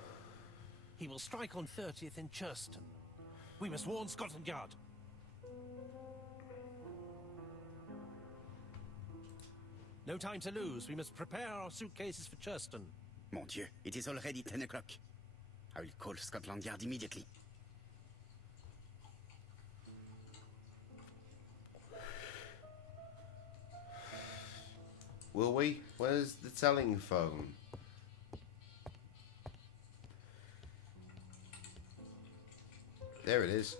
He will strike on 30th in Churston. We must warn Scotland Yard. No time to lose. We must prepare our suitcases for Churston. Mon Dieu, it is already 10 o'clock. I will call Scotland Yard immediately. Will we? Where's the telling phone? There it is.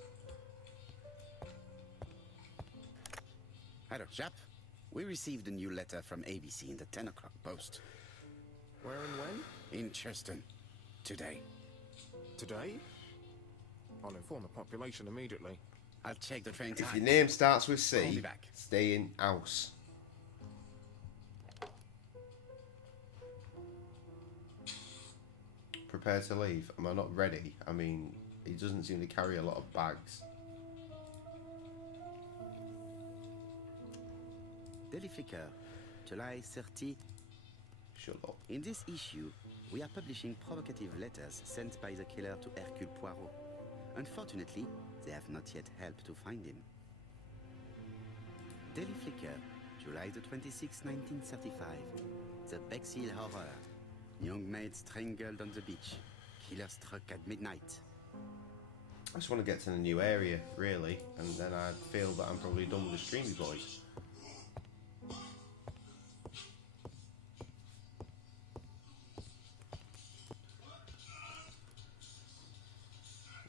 Hello, chap. We received a new letter from ABC in the 10 o'clock post. Where and when? In Churston. Today. Today? I'll inform the population immediately. I'll check the train time. If your name starts with Call C, me back. stay in house. Prepare to leave. Am I not ready? I mean, he doesn't seem to carry a lot of bags. Daily Flicker, July 30. Shut up. In this issue, we are publishing provocative letters sent by the killer to Hercule Poirot. Unfortunately, they have not yet helped to find him. Daily Flicker, July the 26th, 1935. The Bexhill Horror. Young maid strangled on the beach. Killer struck at midnight. I just want to get to the new area, really, and then I feel that I'm probably done with the Streamy Boys.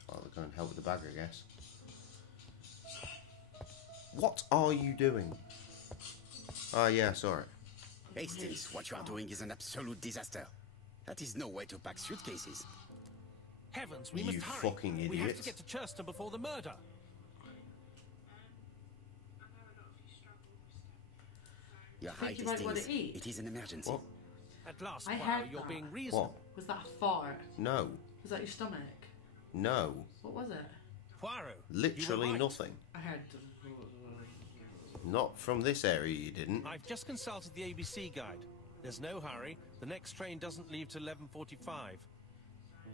Well, they're going to help with the bag, I guess. What are you doing? Ah, yeah, sorry. Hastings, what you are doing is an absolute disaster. That is no way to pack suitcases. Heavens, we You must hurry. fucking We have idiot. to get to Churston before the murder. You're Think right, you might want to Hastings. eat? It is an emergency. What? At last, I Poirot, heard you're that. being reasonable. What? Was that a fart? No. Was that your stomach? No. What was it? Poirot, Literally you were right. nothing. I heard. Not from this area, you didn't. I've just consulted the ABC guide. There's no hurry. The next train doesn't leave till 11:45.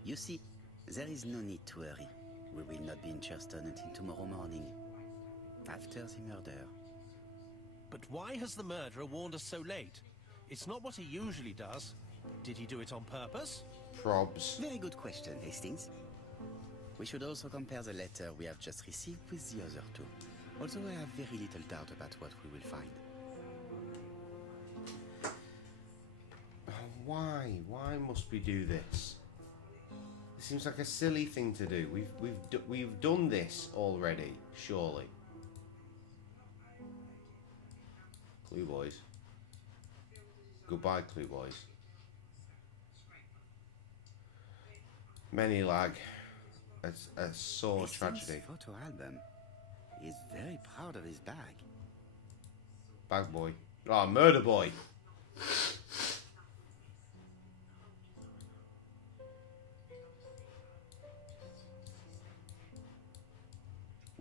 You see, there is no need to hurry. We will not be in Churston until tomorrow morning. After the murder. But why has the murderer warned us so late? It's not what he usually does. Did he do it on purpose? Probs. Very good question, Hastings. We should also compare the letter we have just received with the other two. Although I have very little doubt about what we will find. Why? Why must we do this? It seems like a silly thing to do. We've done this already, surely. Clue Boys. Goodbye, Clue Boys. Many lag. It's a sore Hastings' tragedy. photo album. He is very proud of his bag. Bag boy. Ah, murder boy.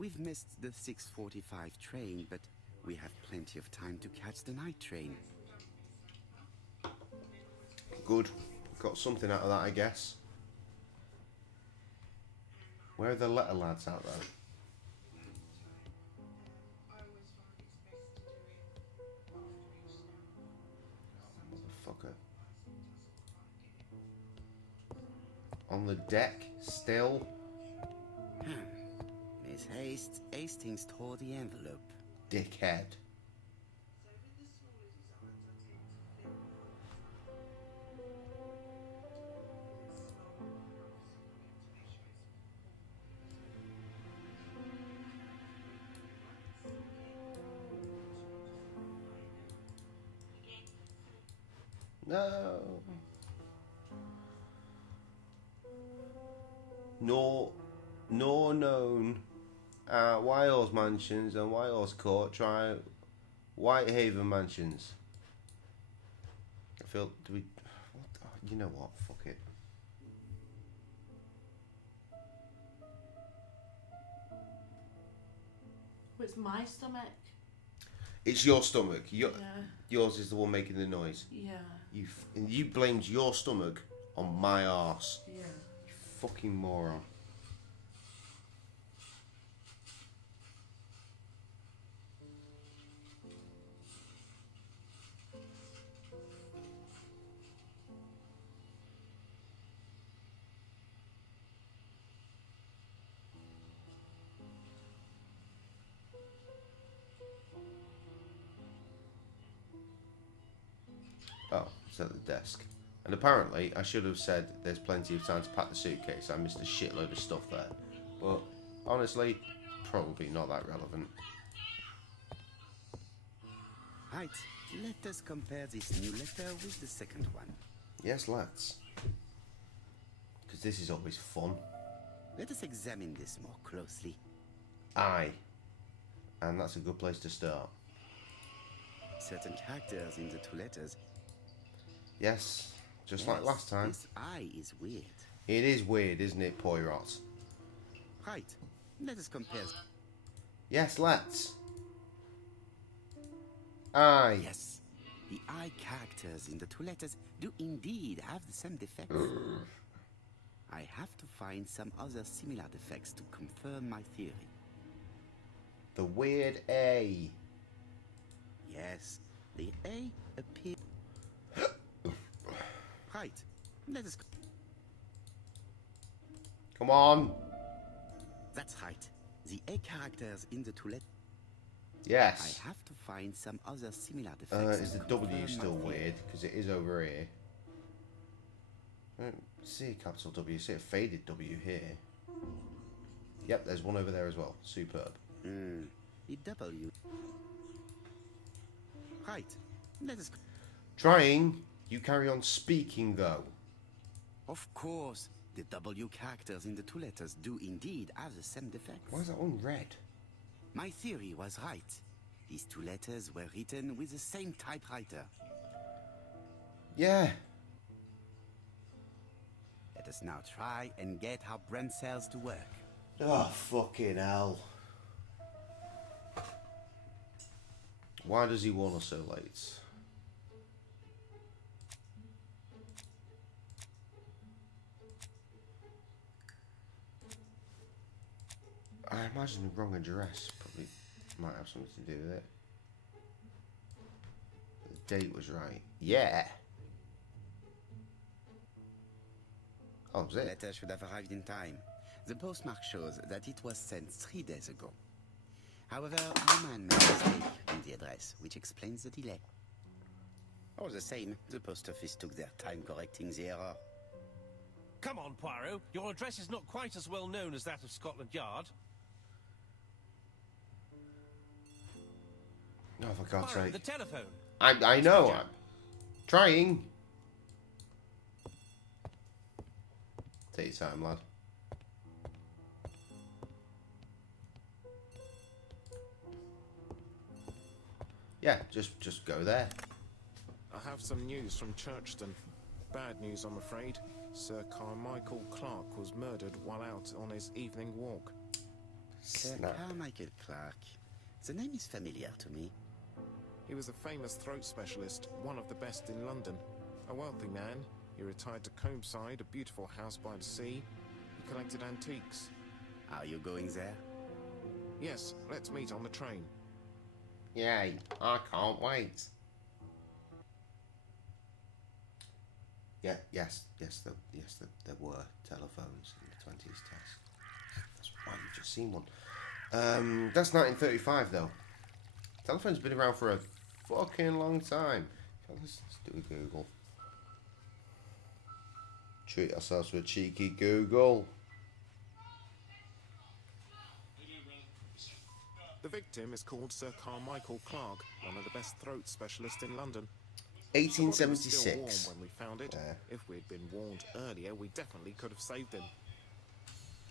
We've missed the 6:45 train, but we have plenty of time to catch the night train. Good. Got something out of that, I guess. Where are the letter lads out there? Motherfucker. On the deck, still. Miss Hastings tore the envelope. Dickhead. No. Nor known at Wales Mansions and Wales Court. Try Whitehaven Mansions. I feel. Do we? What, you know what? Fuck it. It's my stomach. It's your stomach. Yeah. Yours is the one making the noise. Yeah. You blamed your stomach on my arse. Yeah. You fucking moron. Oh, it's at the desk. And apparently, I should have said there's plenty of time to pack the suitcase. I missed a shitload of stuff there. But, honestly, probably not that relevant. Right, let us compare this new letter with the second one. Yes, let's. Because this is always fun. Let us examine this more closely. Aye. And that's a good place to start. Certain characters in the two letters. Yes, just like last time. This I is weird. It is weird, isn't it, Poirot? Right, let us compare. Yes, let's. Aye. Yes, the I characters in the two letters do indeed have the same defects. I have to find some other similar defects to confirm my theory. The weird A. Yes, the A appears. Right, let us. Come on. That's right. The A characters in the two letters. Yes. I have to find some other similar defects. Is the W still weird? Because it is over here. I don't see a capital W. I see a faded W here. Yep, there's one over there as well. Superb. The W. Right. Let us. Trying. You carry on speaking, though. Of course, the W characters in the two letters do indeed have the same defects. Why is that one red? My theory was right. These two letters were written with the same typewriter. Yeah. Let us now try and get our brain cells to work. Oh, fucking hell. Why does he want us so late? I imagine the wrong address probably might have something to do with it. The date was right. Yeah. Oh, was The it? letter should have arrived in time. The postmark shows that it was sent 3 days ago. However, our man made a mistake in the address, which explains the delay. All the same, the post office took their time correcting the error. Come on, Poirot. Your address is not quite as well known as that of Scotland Yard. Oh, for God's Poirot, sake. the telephone. I know. I'm trying. Take your time, lad. Yeah, just go there. I have some news from Churchton. Bad news, I'm afraid. Sir Carmichael Clark was murdered while out on his evening walk. Snap. Carmichael Clark. The name is familiar to me. He was a famous throat specialist, one of the best in London. A wealthy man, he retired to Combside, a beautiful house by the sea. He collected antiques. Are you going there? Yes, let's meet on the train. Yay, I can't wait. Yeah, yes, there were telephones in the 20s test. That's why you've just seen one. That's 1935 though. Telephone's been around for a fucking long time. Let's do a Google. Treat ourselves to a cheeky Google. The victim is called Sir Carmichael Clark, one of the best throat specialists in London. 1876. The body was still warm when we found it. If we'd been warned earlier, we definitely could have saved him.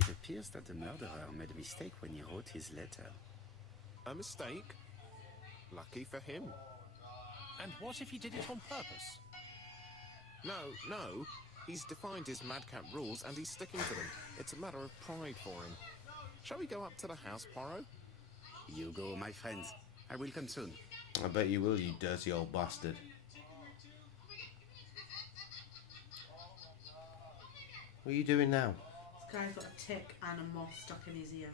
It appears that the murderer made a mistake when he wrote his letter. A mistake? Lucky for him. And what if he did it on purpose? No. He's defined his madcap rules and he's sticking to them. It's a matter of pride for him. Shall we go up to the house, Poirot? You go, my friend. I will come soon. I bet you will, you dirty old bastard. What are you doing now? This guy's got a tick and a moth stuck in his ear.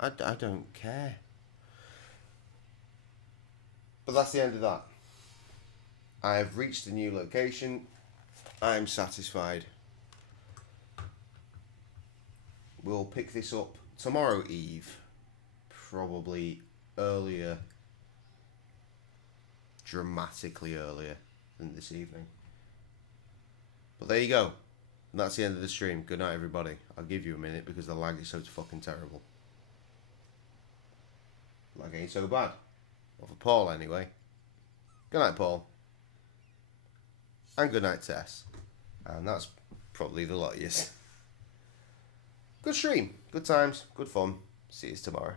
I don't care. But that's the end of that. I have reached a new location. I'm satisfied. We'll pick this up tomorrow eve. Probably earlier. Dramatically earlier than this evening. But there you go. And that's the end of the stream. Good night, everybody. I'll give you a minute because the lag is so fucking terrible. Lag ain't so bad. Well, for Paul, anyway. Good night, Paul. And good night, Tess. And that's probably the lot of yous. Good stream. Good times. Good fun. See you tomorrow.